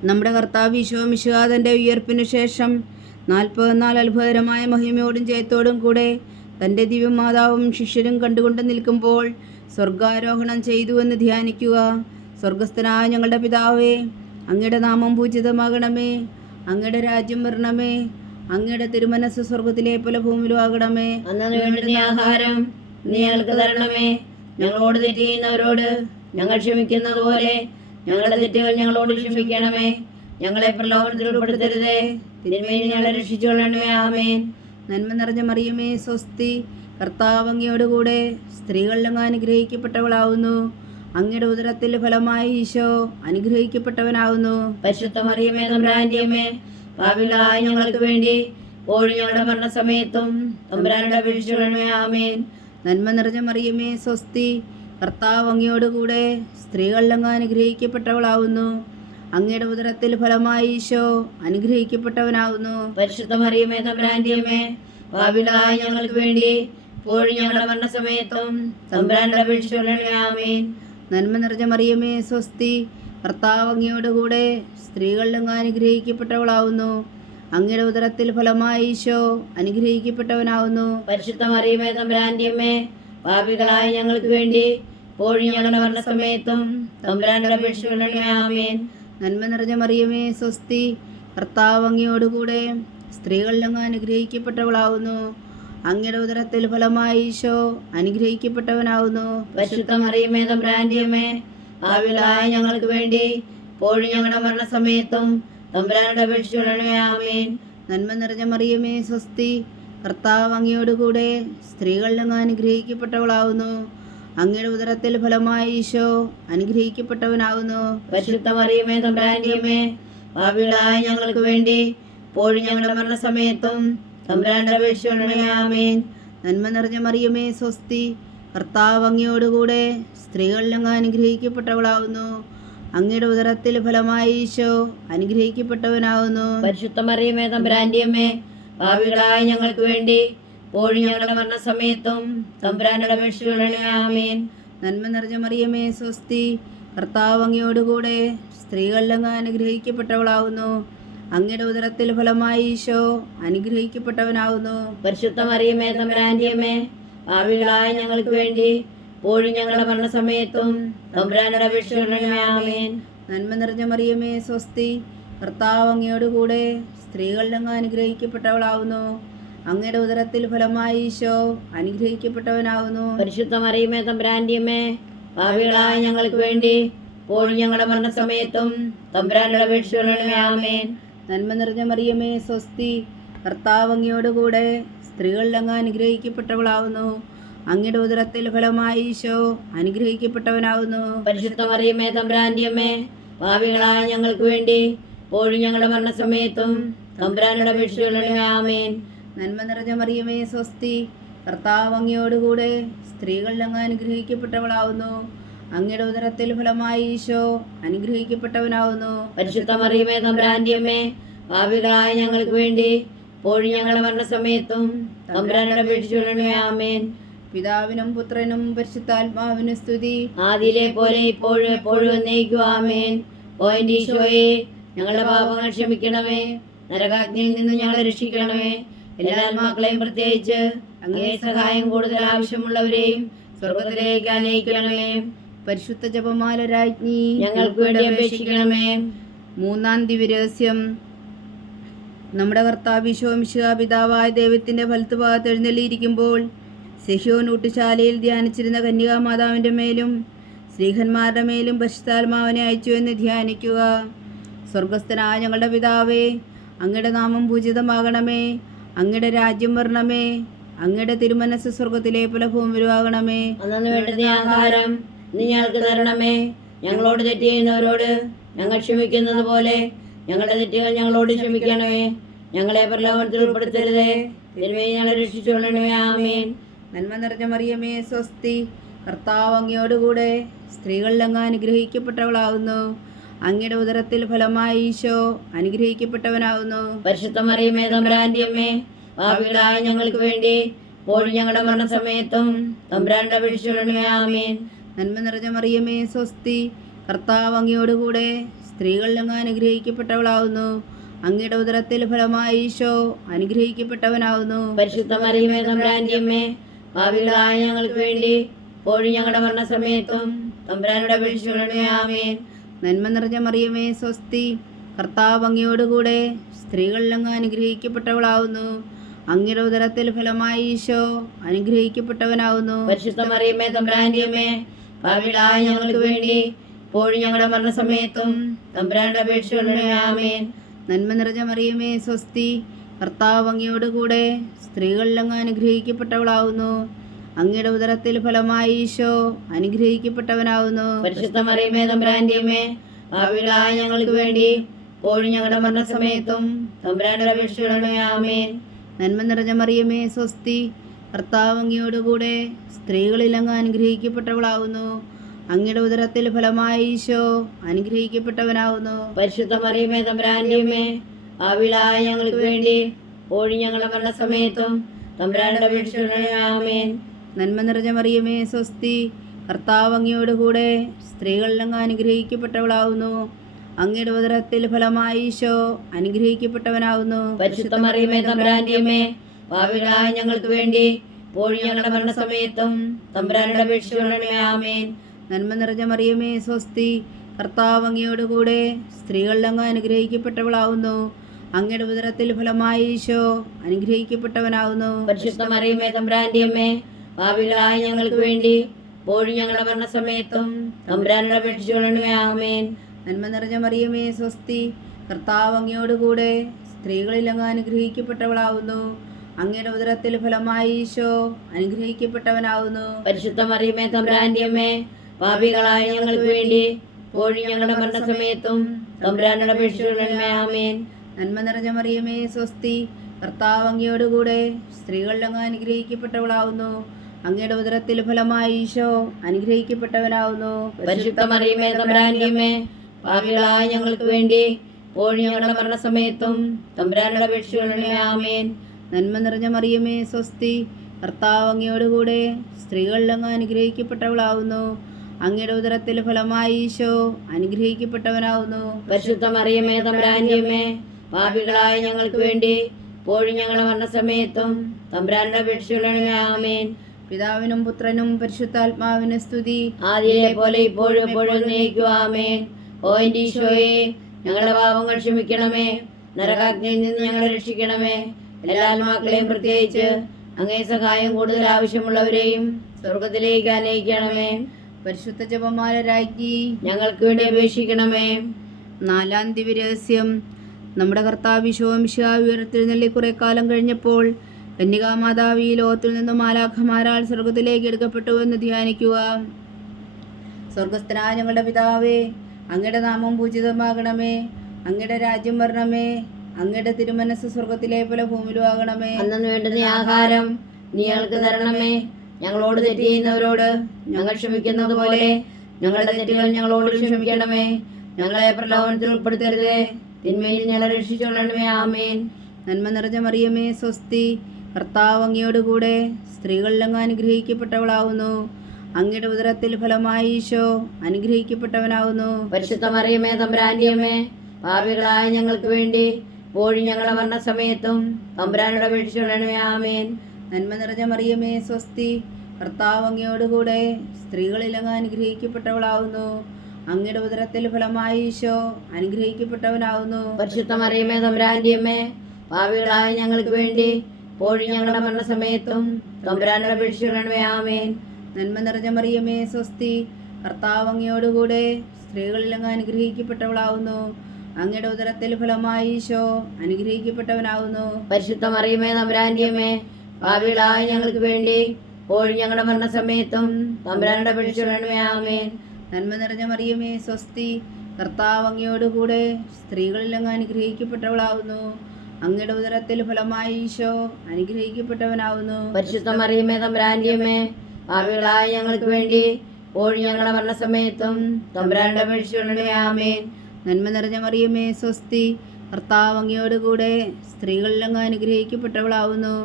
നമ്മുടെ കർത്താവ് ഈശോ മിശിഹാതൻ്റെ ഉയർപ്പിനു ശേഷം 44 അത്ഭുതകരമായ മഹിമയോടും ജയത്തോടും കൂടെ തൻ്റെ ദിവ്യമാതാവും ശിഷ്യരും കണ്ടുകൊണ്ട് നിൽക്കുമ്പോൾ സ്വർഗാരോഹണം ചെയ്തുവെന്ന് ധ്യാനിക്കുക. സ്വർഗസ്ഥനായ ഞങ്ങളുടെ പിതാവേ, അങ്ങയുടെ നാമം പൂജിതമാകണമേ. അങ്ങയുടെ രാജ്യം വരണമേ. അങ്ങയുടെ തിരുമനസ് സ്വർഗത്തിലെ പോലെ ഭൂമിയിലും ആകണമേ. അന്നു വേണ്ടുന്ന ആഹാരം നീ ഞങ്ങൾക്ക് തരണമേ. ഞങ്ങളോട് തെറ്റ് ചെയ്യുന്നവരോട് ഞങ്ങൾ ക്ഷമിക്കുന്നത് പോലെ ഞങ്ങളുടെ തെറ്റുകൾ ഞങ്ങളോട് ക്ഷമിക്കണമേ. ഞങ്ങളെ പ്രലോഭനത്തിൽ ഉൾപ്പെടുത്തരുതേ, തിന്മയിൽ ഞങ്ങളെ രക്ഷിച്ചുകൊള്ളണമേ. ആമേൻ. നന്മ നിറഞ്ഞ മറിയമേ സ്വസ്തി, കർത്താവ് അങ്ങയോടുകൂടെ സ്ത്രീകളിൽ അങ്ങ് അനുഗ്രഹിക്കപ്പെട്ടവളാവുന്നു. അങ്ങയുടെ ഉദരത്തിൽ ഫലമായി ഈശോ അനുഗ്രഹിക്കപ്പെട്ടവനാവുന്നു. പരിശുദ്ധ മറിയമേ തമ്പുരാന്റെ അമ്മേ, പാപികളായ ഞങ്ങൾക്ക് വേണ്ടി ഇപ്പോഴും ഞങ്ങളുടെ മരണസമയത്തും തമ്പുരാനോട് അപേക്ഷിച്ചുകൊള്ളണമേ. ആമേൻ. നന്മ നിറഞ്ഞ മറിയമേ സ്വസ്തി, കർത്താവ് അങ്ങയോടുകൂടെ സ്ത്രീകളിൽ അങ്ങ് അനുഗ്രഹിക്കപ്പെട്ടവളാവുന്നു. അങ്ങയുടെ ഉദരത്തിൽ ഫലമായി ഈശോ അനുഗ്രഹിക്കപ്പെട്ടവനാവുന്നു. പരിശുദ്ധ മറിയമേ തമ്പുരാന്റെ അമ്മേ, പാപികളായ ഞങ്ങൾക്ക് വേണ്ടി ഇപ്പോഴും ഞങ്ങളുടെ മരണസമയത്തും തമ്പുരാനോട് അപേക്ഷിച്ചുകൊള്ളണമേ. ആമേൻ. നന്മ നിറഞ്ഞ മറിയമേ സ്വസ്തി, കർത്താവ് അങ്ങയോടുകൂടെ സ്ത്രീകളിൽ അങ്ങ് അനുഗ്രഹിക്കപ്പെട്ടവളാവുന്നു. അങ്ങയുടെ ഉദരത്തിൽ ഫലമായി ഈശോ അനുഗ്രഹിക്കപ്പെട്ടവനാവുന്നു. പരിശുദ്ധ മറിയമേ തമ്പുരാന്റെ അമ്മേ, പാപികളായ ഞങ്ങൾക്ക് വേണ്ടി ഇപ്പോഴും ഞങ്ങളുടെ മരണസമയത്തും തമ്പുരാനോട് അപേക്ഷിച്ചുകൊള്ളണമേ. ആമേൻ. നന്മ നിറഞ്ഞ മറിയമേ സ്വസ്തി, കർത്താവ് അങ്ങയോടുകൂടെ സ്ത്രീകളിൽ അങ്ങ് അനുഗ്രഹിക്കപ്പെട്ടവളാവുന്നു. അങ്ങയുടെ ഉദരത്തിൽ ഫലമായി ഈശോ അനുഗ്രഹിക്കപ്പെട്ടവനാവുന്നു. പരിശുദ്ധ മറിയമേ തമ്പുരാന്റെ അമ്മേ, പാപികളായ ഞങ്ങൾക്ക് വേണ്ടി ഇപ്പോഴും ഞങ്ങളുടെ മരണസമയത്തും തമ്പുരാനോട് അപേക്ഷിച്ചുകൊള്ളണമേ. ആമേൻ. നന്മ നിറഞ്ഞ മറിയമേ സ്വസ്തി, കർത്താവ് അങ്ങയോടുകൂടെ സ്ത്രീകളിൽ അങ്ങ് അനുഗ്രഹിക്കപ്പെട്ടവളാവുന്നു. അങ്ങയുടെ ഉദരത്തിൽ ഫലമായി ഈശോ അനുഗ്രഹിക്കപ്പെട്ടവനാവുന്നു. പരിശുദ്ധ മറിയമേ തമ്പുരാന്റെ അമ്മേ, പാപികളായ ഞങ്ങൾക്ക് വേണ്ടി ഇപ്പോഴും ഞങ്ങളുടെ മരണസമയത്തും തമ്പുരാനോട് അപേക്ഷിച്ചുകൊള്ളണമേ. ആമേൻ. നന്മ നിറഞ്ഞ മറിയമേ സ്വസ്തി, കർത്താവ് അങ്ങയോടുകൂടെ സ്ത്രീകളിൽ അങ്ങ് അനുഗ്രഹിക്കപ്പെട്ടവളാവുന്നു. അങ്ങയുടെ ഉദരത്തിൽ ഫലമായി ഈശോ അനുഗ്രഹിക്കപ്പെട്ടവനാവുന്നു. പരിശുദ്ധ മറിയമേ തമ്പുരാന്റെ അമ്മേ, പാപികളായ ഞങ്ങൾക്ക് വേണ്ടി ഇപ്പോഴും ഞങ്ങളുടെ മരണസമയത്തും തമ്പുരാനോട് അപേക്ഷിച്ചുകൊള്ളണമേ. ആമേൻ. നന്മ നിറഞ്ഞ മറിയമേ സ്വസ്തി, കർത്താവ് അങ്ങയോടുകൂടെ സ്ത്രീകളിൽ അങ്ങ് അനുഗ്രഹിക്കപ്പെട്ടവളാവുന്നു. അങ്ങയുടെ ഉദരത്തിൽ ഫലമായി ഈശോ അനുഗ്രഹിക്കപ്പെട്ടവനാവുന്നു. പരിശുദ്ധ മറിയമേ തമ്പുരാന്റെ അമ്മേ, പാപികളായ ഞങ്ങൾക്ക് വേണ്ടി ഇപ്പോഴും ഞങ്ങളുടെ മരണസമയത്തും തമ്പുരാനോട് അപേക്ഷിച്ചുകൊള്ളണമേ. ആമേൻ. നന്മ നിറഞ്ഞ മറിയമേ സ്വസ്തി, കർത്താവ് അങ്ങയോടുകൂടെ സ്ത്രീകളിൽ അങ്ങ് അനുഗ്രഹിക്കപ്പെട്ടവളാവുന്നു. അങ്ങയുടെ ഉദരത്തിൽ ഫലമായി ഈശോ അനുഗ്രഹിക്കപ്പെട്ടവനാവുന്നു. പരിശുദ്ധ മറിയമേ തമ്പുരാന്റെ അമ്മേ, പാപികളായ ഞങ്ങൾക്ക് വേണ്ടി ഇപ്പോഴും ഞങ്ങളുടെ മരണസമയത്തും തമ്പുരാനോട് അപേക്ഷിച്ചുകൊള്ളണമേ. ആമേൻ. നന്മ നിറഞ്ഞ മറിയമേ സ്വസ്തി, കർത്താവ് അങ്ങയോടുകൂടെ സ്ത്രീകളിൽ അങ്ങ് അനുഗ്രഹിക്കപ്പെട്ടവളാവുന്നു. അങ്ങയുടെ ഉദരത്തിൽ ഫലമായി ഈശോ അനുഗ്രഹിക്കപ്പെട്ടവനാവുന്നു. പരിശുദ്ധ മറിയമേ തമ്പുരാന്റെ അമ്മേ, പാപികളായ ഞങ്ങൾക്ക് വേണ്ടി ഇപ്പോഴും ഞങ്ങളുടെ മരണസമയത്തും തമ്പുരാനോട് അപേക്ഷിച്ചുകൊള്ളണമേ. ആമേൻ. നന്മ നിറഞ്ഞ മറിയമേ സ്വസ്തി, കർത്താവ് അങ്ങയോടുകൂടെ സ്ത്രീകളിൽ അങ്ങ് അനുഗ്രഹിക്കപ്പെട്ടവളാവുന്നു. അങ്ങയുടെ ഉദരത്തിൽ ഫലമായി ഈശോ അനുഗ്രഹിക്കപ്പെട്ടവനാവുന്നു. പരിശുദ്ധ മറിയമേ തമ്പുരാന്റെ അമ്മേ, പാപികളായ ഞങ്ങൾക്ക് വേണ്ടി ഇപ്പോഴും ഞങ്ങളുടെ മരണസമയത്തും തമ്പുരാനോട് അപേക്ഷിച്ചുകൊള്ളണമേ. ആമേൻ. പിതാവിനും പുത്രനും പരിശുദ്ധാത്മാവിനും സ്തുതി, ആദിയിലെ പോലെ ഇപ്പോഴും എപ്പോഴും എന്നേക്കും. ആമേൻ. ഓ എൻ്റെ ഈശോയെ, ഞങ്ങളുടെ പാപങ്ങൾ ക്ഷമിക്കണമേ, നരകാഗ്നിയിൽ നിന്ന് ഞങ്ങളെ രക്ഷിക്കണമേ. എല്ലാ ആത്മാക്കളെയും, പ്രത്യേകിച്ച് അങ്ങേ സഹായം കൂടുതൽ ആവശ്യമുള്ളവരെയും സ്വർഗത്തിലേക്ക് അനയിക്കണമേ. പരിശുദ്ധ ജപമാല രാജ്ഞി ഞങ്ങൾക്ക് വേണ്ടി അപേക്ഷിക്കണമേ. മൂന്നാം ദിവ്യരഹസ്യം. നമ്മുടെ കർത്താവ് ഈശോ മിശിഹാ പിതാവായ ദൈവത്തിൻ്റെ വലത്തുഭാഗത്ത് എഴുന്നള്ളിയിരിക്കുമ്പോൾ സെഹ്യോൻ ഊട്ടുശാലയിൽ ധ്യാനിച്ചിരുന്ന കന്യകാമാതാവിൻ്റെ മേലും സ്ത്രീഹന്മാരുടെ മേലും പരിശുദ്ധാത്മാവിനെ അയച്ചു എന്ന് ധ്യാനിക്കുക. സ്വർഗസ്ഥനായ ഞങ്ങളുടെ പിതാവേ, അങ്ങയുടെ നാമം പൂജിതമാകണമേ. അങ്ങയുടെ രാജ്യം വരണമേ. അങ്ങയുടെ തിരുമനസ് സ്വർഗത്തിലെ പോലെ ഭൂമിയിലുമാകണമേ. അന്നു വേണ്ടുന്ന ആഹാരം നീ ഞങ്ങൾക്ക് തരണമേ. ഞങ്ങളോട് തെറ്റ് ചെയ്യുന്നവരോട് ഞങ്ങൾ ക്ഷമിക്കുന്നത് പോലെ ഞങ്ങളുടെ തെറ്റുകൾ ഞങ്ങളോട് ക്ഷമിക്കണമേ. ഞങ്ങളെ പ്രലോഭനത്തിൽ ഉൾപ്പെടുത്തരുതേ, തിന്മയിൽ ഞങ്ങളെ രക്ഷിച്ചുകൊള്ളണമേ. ആമേൻ. നന്മ നിറഞ്ഞ മറിയമേ സ്വസ്തി, കർത്താവ് അങ്ങയോടുകൂടെ സ്ത്രീകളിൽ അങ്ങ് അനുഗ്രഹിക്കപ്പെട്ടവളാവുന്നു. അങ്ങയുടെ ഉദരത്തിൽ ഫലമായി ഈശോ അനുഗ്രഹിക്കപ്പെട്ടവനാവുന്നു. പരിശുദ്ധ മറിയമേ തമ്പുരാന്റെ അമ്മേ, പാപികളായ ഞങ്ങൾക്ക് വേണ്ടി ഇപ്പോഴും ഞങ്ങളുടെ മരണസമയത്തും തമ്പുരാനോട് അപേക്ഷിച്ചുകൊള്ളണമേ. ആമേൻ. നന്മ നിറഞ്ഞ മറിയമേ സ്വസ്തി, കർത്താവ് അങ്ങയോടുകൂടെ സ്ത്രീകളിൽ അങ്ങ് അനുഗ്രഹിക്കപ്പെട്ടവളാവുന്നു. അങ്ങയുടെ ഉദരത്തിൽ ഫലമായി ഈശോ അനുഗ്രഹിക്കപ്പെട്ടവനാവുന്നു. പരിശുദ്ധ മറിയമേ തമ്പുരാന്റെ അമ്മേ, പാപികളായ ഞങ്ങൾക്ക് വേണ്ടി ഇപ്പോഴും ഞങ്ങളുടെ മരണസമയത്തും തമ്പുരാനോട് അപേക്ഷിച്ചുകൊള്ളണമേ. ആമേൻ. നന്മ നിറഞ്ഞ മറിയമേ സ്വസ്തി, കർത്താവ് അങ്ങയോടുകൂടെ സ്ത്രീകളിൽ അങ്ങ് അനുഗ്രഹിക്കപ്പെട്ടവളാവുന്നു. അങ്ങയുടെ ഉദരത്തിൽ ഫലമായി ഈശോ അനുഗ്രഹിക്കപ്പെട്ടവനാവുന്നു. പരിശുദ്ധ മറിയമേ തമ്പുരാന്റെ അമ്മേ, പാപികളായ ഞങ്ങൾക്ക് വേണ്ടി ഇപ്പോഴും ഞങ്ങളുടെ മരണസമയത്തും തമ്പുരാനോട് അപേക്ഷിച്ചുകൊള്ളണമേ. ആമേൻ. നന്മ നിറഞ്ഞ മറിയമേ സ്വസ്തി, കർത്താവ് അങ്ങയോടുകൂടെ സ്ത്രീകളിൽ അങ്ങ് അനുഗ്രഹിക്കപ്പെട്ടവളാവുന്നു. അങ്ങയുടെ ഉദരത്തിൽ ഫലമായി ഈശോ അനുഗ്രഹിക്കപ്പെട്ടവനാവുന്നു. പരിശുദ്ധ മറിയമേ തമ്പുരാന്റെ അമ്മേ, പാപികളായ ഞങ്ങൾക്ക് വേണ്ടി ഇപ്പോഴും ഞങ്ങളുടെ മരണസമയത്തും തമ്പുരാനോട് അപേക്ഷിച്ചുകൊള്ളണമേ. ആമേൻ. നന്മ നിറഞ്ഞ മറിയമേ സ്വസ്തി, കർത്താവ് അങ്ങയോടുകൂടെ സ്ത്രീകളിൽ അങ്ങ് അനുഗ്രഹിക്കപ്പെട്ടവളാവുന്നു. അങ്ങയുടെ ഉദരത്തിൽ ഫലമായി ഈശോ അനുഗ്രഹിക്കപ്പെട്ടവനാവുന്നു. പരിശുദ്ധ മറിയമേ തമ്പുരാന്റെ അമ്മേ, പാപികളായ ഞങ്ങൾക്ക് വേണ്ടി ഇപ്പോഴും ഞങ്ങളുടെ മരണസമയത്തും തമ്പുരാനോട് അപേക്ഷിച്ചുകൊള്ളണമേ. ആമേൻ. നന്മ നിറഞ്ഞ മറിയമേ സ്വസ്തി, കർത്താവ് അങ്ങയോടുകൂടെ സ്ത്രീകളിൽ അങ്ങ് അനുഗ്രഹിക്കപ്പെട്ടവളാവുന്നു. അങ്ങയുടെ ഉദരത്തിൽ ഫലമായി ഈശോ അനുഗ്രഹിക്കപ്പെട്ടവനാവുന്നു. പരിശുദ്ധ മറിയമേ തമ്പുരാന്റെ അമ്മേ, പാപികളായ ഞങ്ങൾക്ക് വേണ്ടി ഇപ്പോഴും ഞങ്ങളുടെ മരണസമയത്തും തമ്പുരാനോട് അപേക്ഷിച്ചുകൊള്ളണമേ. ആമേൻ. നന്മ നിറഞ്ഞ മറിയമേ സ്വസ്തി, കർത്താവ് അങ്ങയോടുകൂടെ സ്ത്രീകളിൽ അങ്ങ് അനുഗ്രഹിക്കപ്പെട്ടവളാവുന്നു. അങ്ങയുടെ ഉദരത്തിൽ ഫലമായി ഈശോ അനുഗ്രഹിക്കപ്പെട്ടവനാവുന്നു. പരിശുദ്ധ മറിയമേ തമ്പുരാന്റെ അമ്മേ, പാപികളായ ഞങ്ങൾക്ക് വേണ്ടി ഇപ്പോഴും ഞങ്ങളുടെ മരണസമയത്തും തമ്പുരാനോട് അപേക്ഷിച്ചുകൊള്ളണമേ. ആമേൻ. നന്മ നിറഞ്ഞ മറിയമേ സ്വസ്തി, കർത്താവ് അങ്ങയോടുകൂടെ സ്ത്രീകളിൽ അങ്ങ് അനുഗ്രഹിക്കപ്പെട്ടവളാവുന്നു. അങ്ങയുടെ ഉദരത്തിൽ ഫലമായി ഈശോ അനുഗ്രഹിക്കപ്പെട്ടവനാവുന്നു. പരിശുദ്ധ മറിയമേ തമ്പുരാന്റെ അമ്മേ, പാപികളായ ഞങ്ങൾക്ക് വേണ്ടി ഇപ്പോഴും ഞങ്ങളുടെ മരണസമയത്തും തമ്പുരാനോട് അപേക്ഷിച്ചുകൊള്ളണമേ. ആമേൻ. നന്മ നിറഞ്ഞ മറിയമേ സ്വസ്തി, കർത്താവ് അങ്ങയോടുകൂടെ സ്ത്രീകളിൽ അങ്ങ് അനുഗ്രഹിക്കപ്പെട്ടവളാവുന്നു. അങ്ങയുടെ ഉദരത്തിൽ ഫലമായി ഈശോ അനുഗ്രഹിക്കപ്പെട്ടവനാവുന്നു. പരിശുദ്ധ മറിയമേ തമ്പുരാന്റെ അമ്മേ, പാപികളായ ഞങ്ങൾക്ക് വേണ്ടി ഇപ്പോഴും ഞങ്ങളുടെ മരണസമയത്തും തമ്പുരാനോട് അപേക്ഷിച്ചുകൊള്ളണമേ. ആമേൻ. നന്മ നിറഞ്ഞ മറിയമേ സ്വസ്തി, കർത്താവ് അങ്ങയോടുകൂടെ സ്ത്രീകളിൽ അങ്ങ് അനുഗ്രഹിക്കപ്പെട്ടവളാവുന്നു. അങ്ങയുടെ ഉദരത്തിൽ ഫലമായി ഈശോ അനുഗ്രഹിക്കപ്പെട്ടവനാവുന്നു. പരിശുദ്ധ മറിയമേ തമ്പുരാന്റെ അമ്മേ, പാപികളായ ഞങ്ങൾക്ക് വേണ്ടി ഇപ്പോഴും ഞങ്ങളുടെ മരണസമയത്തും തമ്പുരാന്റെ അപേക്ഷിച്ചുകൊള്ളണമേ. ആമേൻ. പിതാവിനും പുത്രനും പരിശുദ്ധാത്മാവിന് സ്തുതി, ആദിയിലെ പോലെ ഇപ്പോഴും എപ്പോഴും എന്നേക്കും. ആമേൻ. ഓ എൻ്റെ ഈശോയെ, ഞങ്ങളുടെ പാപങ്ങൾ ക്ഷമിക്കണമേ, നരകാഗ്നിയിൽ നിന്ന് ഞങ്ങളെ രക്ഷിക്കണമേ. എല്ലാ ആത്മാക്കളെയും പ്രത്യേകിച്ച് അങ്ങേ സഹായം കൂടുതൽ ആവശ്യമുള്ളവരെയും സ്വർഗത്തിലേക്ക് അനയിക്കണമേ. പരിശുദ്ധ ജപമാല രാജ്ഞി, ഞങ്ങൾക്ക് വേണ്ടി അപേക്ഷിക്കണമേ. 4-ാം ദിവ്യരഹസ്യം. നമ്മുടെ കർത്താവ് ഈശോ മിശിഹായി ഉയർത്തെഴുന്നള്ളി കുറെ കാലം കഴിഞ്ഞപ്പോൾ കന്യകാമാതാവ് ഈ ലോകത്തിൽ നിന്നും മാലാഖമാരാൽ സ്വർഗത്തിലേക്ക് എടുക്കപ്പെട്ടു എന്ന് ധ്യാനിക്കുക. സ്വർഗസ്ഥനായ ഞങ്ങളുടെ പിതാവേ, അങ്ങയുടെ നാമം പൂജിതമാകണമേ, അങ്ങയുടെ രാജ്യം വരണമേ, അങ്ങയുടെ തിരുമനസ് സ്വർഗത്തിലെ പോലെ ഭൂമിയിലും ആകണമേ. അന്നു വേണ്ടുന്ന ആഹാരം നീ ഞങ്ങൾക്ക് തരണമേ. ഞങ്ങളോട് തെറ്റ് ചെയ്യുന്നവരോട് ഞങ്ങൾ ക്ഷമിക്കുന്നത് പോലെ ഞങ്ങളുടെ തെറ്റുകൾ ഞങ്ങളോട് ക്ഷമിക്കണമേ. ഞങ്ങളെ പ്രലോഭനത്തിൽ ഉൾപ്പെടുത്തരുതേ, തിന്മയിൽ ഞങ്ങളെ രക്ഷിച്ചുകൊള്ളണമേ. ആമേൻ. നന്മ നിറഞ്ഞ മറിയമേ സ്വസ്തി, കർത്താവ് അങ്ങയോടുകൂടെ സ്ത്രീകളിൽ അങ്ങ് അനുഗ്രഹിക്കപ്പെട്ടവളാവുന്നു. അങ്ങയുടെ ഉദരത്തിൽ ഫലമായി ഈശോ അനുഗ്രഹിക്കപ്പെട്ടവനാവുന്നു. പരിശുദ്ധ മറിയമേ തമ്പുരാന്റെ അമ്മേ, പാപികളായ ഞങ്ങൾക്ക് വേണ്ടി ഇപ്പോഴും ഞങ്ങളുടെ മരണസമയത്തും തമ്പുരാനോട് അപേക്ഷിച്ചുകൊള്ളണമേ. ആമേൻ. നന്മ നിറഞ്ഞ മറിയമേ സ്വസ്തി, കർത്താവ് അങ്ങയോടുകൂടെ സ്ത്രീകളിൽ അങ്ങ് അനുഗ്രഹിക്കപ്പെട്ടവളാവുന്നു. അങ്ങയുടെ ഉദരത്തിൽ ഫലമായി ഈശോ അനുഗ്രഹിക്കപ്പെട്ടവനാവുന്നു. പരിശുദ്ധ മറിയമേ തമ്പുരാന്റെ അമ്മേ, പാപികളായ ഞങ്ങൾക്ക് വേണ്ടി ഇപ്പോഴും ഞങ്ങളുടെ മരണസമയത്തും തമ്പുരാനോട് അപേക്ഷിച്ചുകൊള്ളണമേ. ആമേൻ. നന്മ നിറഞ്ഞ മറിയമേ സ്വസ്തി, കർത്താവ് അങ്ങയോടുകൂടെ സ്ത്രീകളിൽ അങ്ങ് അനുഗ്രഹിക്കപ്പെട്ടവളാവുന്നു. അങ്ങയുടെ ഉദരത്തിൽ ഫലമായി ഈശോ അനുഗ്രഹിക്കപ്പെട്ടവനാവുന്നു. പരിശുദ്ധ മറിയമേ തമ്പുരാന്റെ അമ്മേ, പാപികളായ ഞങ്ങൾക്ക് വേണ്ടി ഇപ്പോഴും ഞങ്ങളുടെ മരണസമയത്തും തമ്പുരാനോട് അപേക്ഷിച്ചുകൊള്ളണമേ. ആമേൻ. നന്മ നിറഞ്ഞ മറിയമേ സ്വസ്തി, കർത്താവ് അങ്ങയോടുകൂടെ സ്ത്രീകളിൽ അങ്ങ് അനുഗ്രഹിക്കപ്പെട്ടവളാവുന്നു. അങ്ങയുടെ ഉദരത്തിൽ ഫലമായി ഈശോ അനുഗ്രഹിക്കപ്പെട്ടവനാവുന്നു. പരിശുദ്ധ മറിയമേ തമ്പുരാന്റെ അമ്മേ, പാപികളായ ഞങ്ങൾക്ക് വേണ്ടി ഇപ്പോഴും ഞങ്ങളുടെ മരണസമയത്തും തമ്പുരാനോട് അപേക്ഷിച്ചുകൊള്ളണമേ. ആമേൻ. നന്മ നിറഞ്ഞ മറിയമേ സ്വസ്തി, കർത്താവ് അങ്ങയോടുകൂടെ സ്ത്രീകളിൽ അങ്ങ് അനുഗ്രഹിക്കപ്പെട്ടവളാവുന്നു.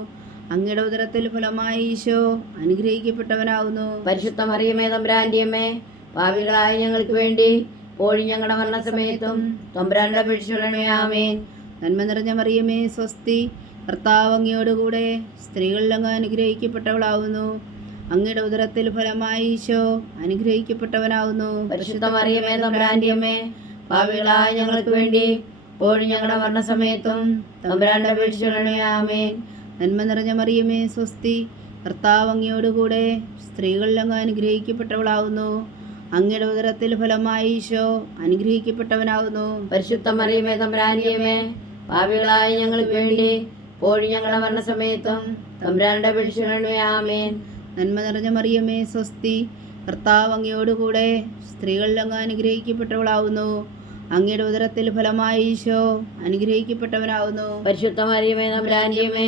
അങ്ങയുടെ ഉദരത്തിൽ ഫലമായി ഈശോ അനുഗ്രഹിക്കപ്പെട്ടവനാവുന്നു. പരിശുദ്ധ മറിയമേ തമ്പുരാന്റെ അമ്മേ, പാപികളായ ഞങ്ങൾക്ക് വേണ്ടി ഇപ്പോഴും ഞങ്ങളുടെ മരണസമയത്തും തമ്പുരാനോട് അപേക്ഷിച്ചുകൊള്ളണമേ. ആമേൻ. നന്മ നിറഞ്ഞ മറിയമേ സ്വസ്തി, കർത്താവ് അങ്ങയോടുകൂടെ സ്ത്രീകളിൽ അങ്ങ് അനുഗ്രഹിക്കപ്പെട്ടവളാവുന്നു. അങ്ങയുടെ ഉദരത്തിൽ ഫലമായി ഈശോ അനുഗ്രഹിക്കപ്പെട്ടവനാവുന്നു. പരിശുദ്ധ മറിയമേ തമ്പുരാന്റെ അമ്മേ, പാപികളായ ഞങ്ങൾക്ക് വേണ്ടി ഇപ്പോഴും ഞങ്ങളുടെ മരണസമയത്തും തമ്പുരാനോട് അപേക്ഷിച്ചുകൊള്ളണമേ. ആമേൻ. നന്മ നിറഞ്ഞ മറിയമേ സ്വസ്തി, കർത്താവ് അങ്ങയോടുകൂടെ സ്ത്രീകളിൽ അങ്ങ് അനുഗ്രഹിക്കപ്പെട്ടവളാവുന്നു. അങ്ങയുടെ ഉദരത്തിൽ ഫലമായി ഈശോ അനുഗ്രഹിക്കപ്പെട്ടവനാവുന്നു. പരിശുദ്ധ മറിയമേ തമ്പുരാന്റെ അമ്മേ, പാപികളായ ഞങ്ങൾക്ക് വേണ്ടി ഇപ്പോഴും ഞങ്ങളുടെ മരണസമയത്തും തമ്പുരാനോട് അപേക്ഷിച്ചുകൊള്ളണമേ. ആമേൻ. നന്മ നിറഞ്ഞ മറിയമേ സ്വസ്തി, കർത്താവ് അങ്ങയോടുകൂടെ സ്ത്രീകളിൽ അങ്ങ് അനുഗ്രഹിക്കപ്പെട്ടവളാവുന്നു. അങ്ങയുടെ ഉദരത്തിൽ ഫലമായി ഈശോ അനുഗ്രഹിക്കപ്പെട്ടവനാവുന്നു. പരിശുദ്ധ മറിയമേ തമ്പുരാന്റെ അമ്മേ,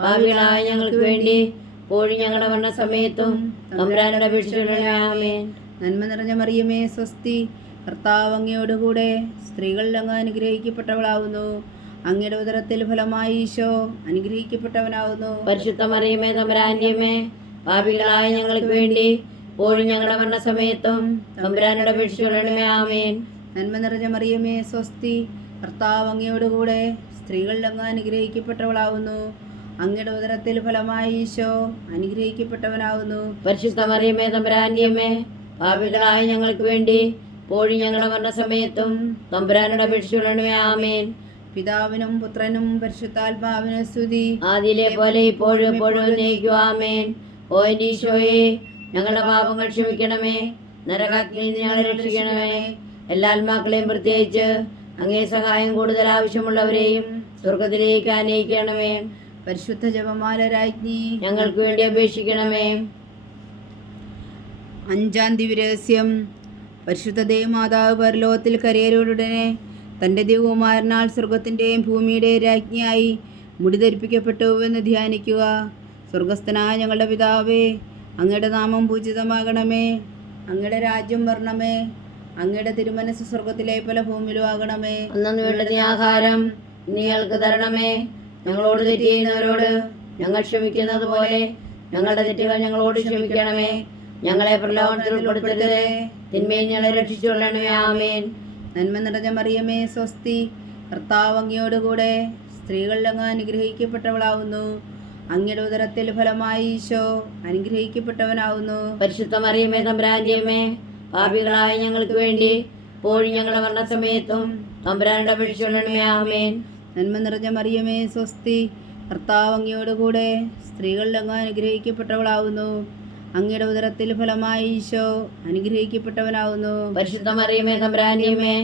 പാപികളായ ഞങ്ങൾക്ക് വേണ്ടി ഇപ്പോഴും ഞങ്ങളുടെ മരണസമയത്തും തമ്പുരാനോട് അപേക്ഷിച്ചുകൊള്ളണമേ. ആമേൻ. നന്മ നിറഞ്ഞ മറിയമേ സ്വസ്തി, കർത്താവ് അങ്ങയോടുകൂടെ സ്ത്രീകളിൽ അങ്ങ് അനുഗ്രഹിക്കപ്പെട്ടവളാവുന്നു. അങ്ങയുടെ ഉദരത്തിൽ ഫലമായി ഈശോ അനുഗ്രഹിക്കപ്പെട്ടവനാവുന്നു. പരിശുദ്ധ മറിയമേ തമ്പുരാന്റെ അമ്മേ, പാപികളായ ഞങ്ങൾക്ക് വേണ്ടി ഇപ്പോഴും ഞങ്ങളുടെ മരണസമയത്തും തമ്പുരാനോട് അപേക്ഷിച്ചുകൊള്ളണമേ. ആമേൻ. നന്മ നിറഞ്ഞ മറിയമേ സ്വസ്തി, കർത്താവ് അങ്ങയോടുകൂടെ സ്ത്രീകളിൽ അങ്ങ് അനുഗ്രഹിക്കപ്പെട്ടവളാവുന്നു. അങ്ങയുടെ ഉദരത്തിൽ ഫലമായി ഈശോ അനുഗ്രഹിക്കപ്പെട്ടവനാവുന്നു. പരിശുദ്ധ മറിയമേ തമ്പുരാന്റെ അമ്മേ, പാപികളായ ഞങ്ങൾക്ക് വേണ്ടി ഇപ്പോഴും ഞങ്ങളുടെ മരണസമയത്തും തമ്പുരാനോട് അപേക്ഷിച്ചുകൊള്ളണമേ. ആമേൻ. പിതാവിനും പുത്രനും പരിശുദ്ധാത്മാവിനും സ്തുതി, ആദിയിലെ പോലെ ഇപ്പോഴും എപ്പോഴും എന്നേക്കും. ആമേൻ. ഓ എൻ്റെ ഈശോയെ, ഞങ്ങളുടെ പാപങ്ങൾ ക്ഷമിക്കണമേ, നരകാഗ്നിയിൽ നിന്ന് ഞങ്ങളെ രക്ഷിക്കണമേ. എല്ലാ ആത്മാക്കളെയും പ്രത്യേകിച്ച് അങ്ങേ സഹായം കൂടുതൽ ആവശ്യമുള്ളവരെയും സ്വർഗത്തിലേക്ക് അനയിക്കണമേ. പരിശുദ്ധ ജപമാല രാജ്ഞി, ഞങ്ങൾക്ക് വേണ്ടി അപേക്ഷിക്കണമേ. 5-ാം ദിവ്യരഹസ്യം. പരിശുദ്ധ ദേവമാതാവ് പരലോകത്തിൽ കരയേറിയുടനെ തൻ്റെ ദിവകുമാരനാൽ സ്വർഗത്തിൻ്റെയും ഭൂമിയുടെയും രാജ്ഞിയായി മുടി ധരിപ്പിക്കപ്പെട്ടുവെന്ന് ധ്യാനിക്കുക. സ്വർഗസ്ഥനായ ഞങ്ങളുടെ പിതാവേ, അങ്ങയുടെ നാമം പൂജിതമാകണമേ, അങ്ങയുടെ രാജ്യം വരണമേ, അങ്ങയുടെ തിരുമനസ് സ്വർഗത്തിലെ പോലെ ഭൂമിയിലും ആകണമേ. അന്നു വേണ്ടുന്ന ആഹാരം നീ ഞങ്ങൾക്ക് തരണമേ. ഞങ്ങളോട് തെറ്റ് ചെയ്യുന്നവരോട് ഞങ്ങൾ ക്ഷമിക്കുന്നത് പോലെ ഞങ്ങളുടെ തെറ്റുകൾ ഞങ്ങളോട് ക്ഷമിക്കണമേ. ഞങ്ങളെ പ്രലോഭനത്തിൽ ഉൾപ്പെടുത്തരുതേ, തിന്മയിൽ ഞങ്ങളെ രക്ഷിച്ചുകൊള്ളണമേ. ആമേൻ. നന്മ നിറഞ്ഞ മറിയമേ സ്വസ്തി, കർത്താവ് അങ്ങയോടുകൂടെ സ്ത്രീകളിൽ അങ്ങ് അനുഗ്രഹിക്കപ്പെട്ടവളാവുന്നു. അങ്ങയുടെ ഉദരത്തിൽ ഫലമായി ഈശോ അനുഗ്രഹിക്കപ്പെട്ടവനാവുന്നു. പരിശുദ്ധ മറിയമേ തമ്പുരാന്റെ അമ്മേ, പാപികളായ ഞങ്ങൾക്ക് വേണ്ടി ഇപ്പോഴും ഞങ്ങളുടെ മരണസമയത്തും തമ്പുരാനോട് അപേക്ഷിച്ചുകൊള്ളണമേ. ആമേൻ. നന്മ നിറഞ്ഞ മറിയമേ സ്വസ്തി, കർത്താവ് അങ്ങയോടുകൂടെ സ്ത്രീകളിൽ അങ്ങ് അനുഗ്രഹിക്കപ്പെട്ടവളാവുന്നു. അങ്ങയുടെ ഉദരത്തിൽ ഫലമായി ഈശോ അനുഗ്രഹിക്കപ്പെട്ടവനാവുന്നു. പരിശുദ്ധ മറിയമേ തമ്പുരാന്റെ അമ്മേ,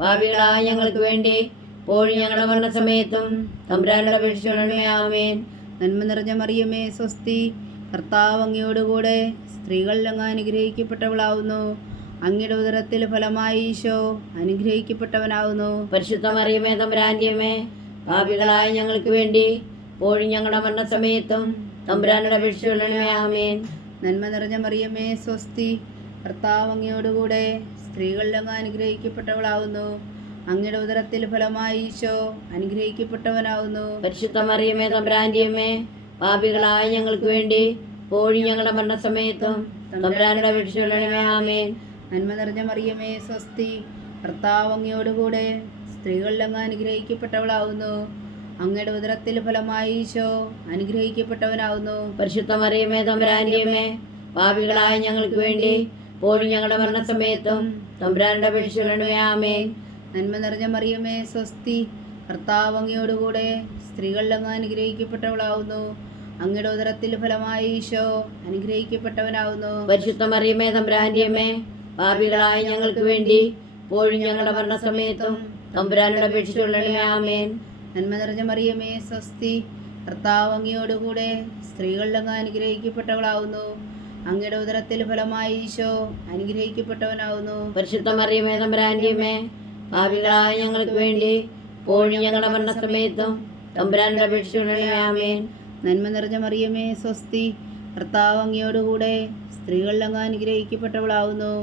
പാപികളായ ഞങ്ങൾക്ക് വേണ്ടി ഇപ്പോഴും ഞങ്ങളുടെ മരണസമയത്തും തമ്പുരാനോട് അപേക്ഷിച്ചുകൊള്ളണമേ. ആമേൻ. നന്മ നിറഞ്ഞ മറിയമേ സ്വസ്തി, കർത്താവ് അങ്ങയോടുകൂടെ സ്ത്രീകളിൽ അങ്ങ് അനുഗ്രഹിക്കപ്പെട്ടവളാവുന്നു. അങ്ങയുടെ ഉദരത്തിൽ ഫലമായി ഈശോ അനുഗ്രഹിക്കപ്പെട്ടവനാവുന്നു. പരിശുദ്ധ മറിയമേ തമ്പുരാന്റെ അമ്മേ, പാപികളായ ഞങ്ങൾക്ക് വേണ്ടി ഇപ്പോഴും ഞങ്ങളുടെ മരണസമയത്തും തമ്പുരാനോട് അപേക്ഷിച്ചുകൊള്ളണമേ. ആമേൻ. നന്മ നിറഞ്ഞ മറിയമേ സ്വസ്തി, കർത്താവ് അങ്ങയോടുകൂടെ സ്ത്രീകളിൽ അങ്ങ് അനുഗ്രഹിക്കപ്പെട്ടവളാവുന്നു. അങ്ങയുടെ ഉദരത്തിൽ ഫലമായി ഈശോ അനുഗ്രഹിക്കപ്പെട്ടവനാവുന്നു. പരിശുദ്ധ മറിയമേ തമ്പുരാന്റെ അമ്മേ, പാപികളായ ഞങ്ങൾക്ക് വേണ്ടി ഇപ്പോഴും ഞങ്ങളുടെ മരണസമയത്തും തമ്പുരാനോട് അപേക്ഷിച്ചുകൊള്ളണമേ. ആമേൻ. നന്മ നിറഞ്ഞ മറിയമേ സ്വസ്തി, കർത്താവ് അങ്ങയോടുകൂടെ സ്ത്രീകളിൽ അങ്ങ് അനുഗ്രഹിക്കപ്പെട്ടവളാവുന്നു. അങ്ങയുടെ ഉദരത്തിൽ ഫലമായി ഈശോ അനുഗ്രഹിക്കപ്പെട്ടവനാവുന്നു. പരിശുദ്ധ മറിയമേ തമ്പുരാന്റെ അമ്മേ, പാപികളായ ഞങ്ങൾക്ക് വേണ്ടി ഇപ്പോഴും ഞങ്ങളുടെ മരണസമയത്തും തമ്പുരാനോട് അപേക്ഷിച്ചുകൊള്ളണമേ. ആമേൻ. നന്മ നിറഞ്ഞ മറിയമേ സ്വസ്തി, കർത്താവ് അങ്ങയോടുകൂടെ സ്ത്രീകളിൽ അങ്ങ് അനുഗ്രഹിക്കപ്പെട്ടവളാവുന്നു. അങ്ങയുടെ ഉദരത്തിൽ ഫലമായി ഈശോ അനുഗ്രഹിക്കപ്പെട്ടവനാവുന്നു. പരിശുദ്ധ മറിയമേ തമ്പുരാന്റെ അമ്മേ, പാപികളായ ഞങ്ങൾക്ക് വേണ്ടി ഇപ്പോഴും ഞങ്ങളുടെ മരണസമയത്തും തമ്പുരാനോട് അപേക്ഷിച്ചുകൊള്ളണമേ. ആമേൻ. നന്മ നിറഞ്ഞ മറിയമേ സ്വസ്തി, കർത്താവ് അങ്ങയോടുകൂടെ സ്ത്രീകളിൽ അങ്ങ് അനുഗ്രഹിക്കപ്പെട്ടവളാവുന്നു. അങ്ങയുടെ ഉദരത്തിൽ ഫലമായി ഈശോ അനുഗ്രഹിക്കപ്പെട്ടവനാവുന്നു. പരിശുദ്ധ മറിയമേ തമ്പുരാന്റെ അമ്മേ, പാപികളായ ഞങ്ങൾക്ക് വേണ്ടി ഇപ്പോഴും ഞങ്ങളുടെ മരണസമയത്തും തമ്പുരാനോട് അപേക്ഷിച്ചുകൊള്ളണമേ. ആമേൻ. നന്മ നിറഞ്ഞ മറിയമേ സ്വസ്തി, കർത്താവ് അങ്ങയോടുകൂടെ സ്ത്രീകളിൽ അങ്ങ് അനുഗ്രഹിക്കപ്പെട്ടവളാവുന്നു.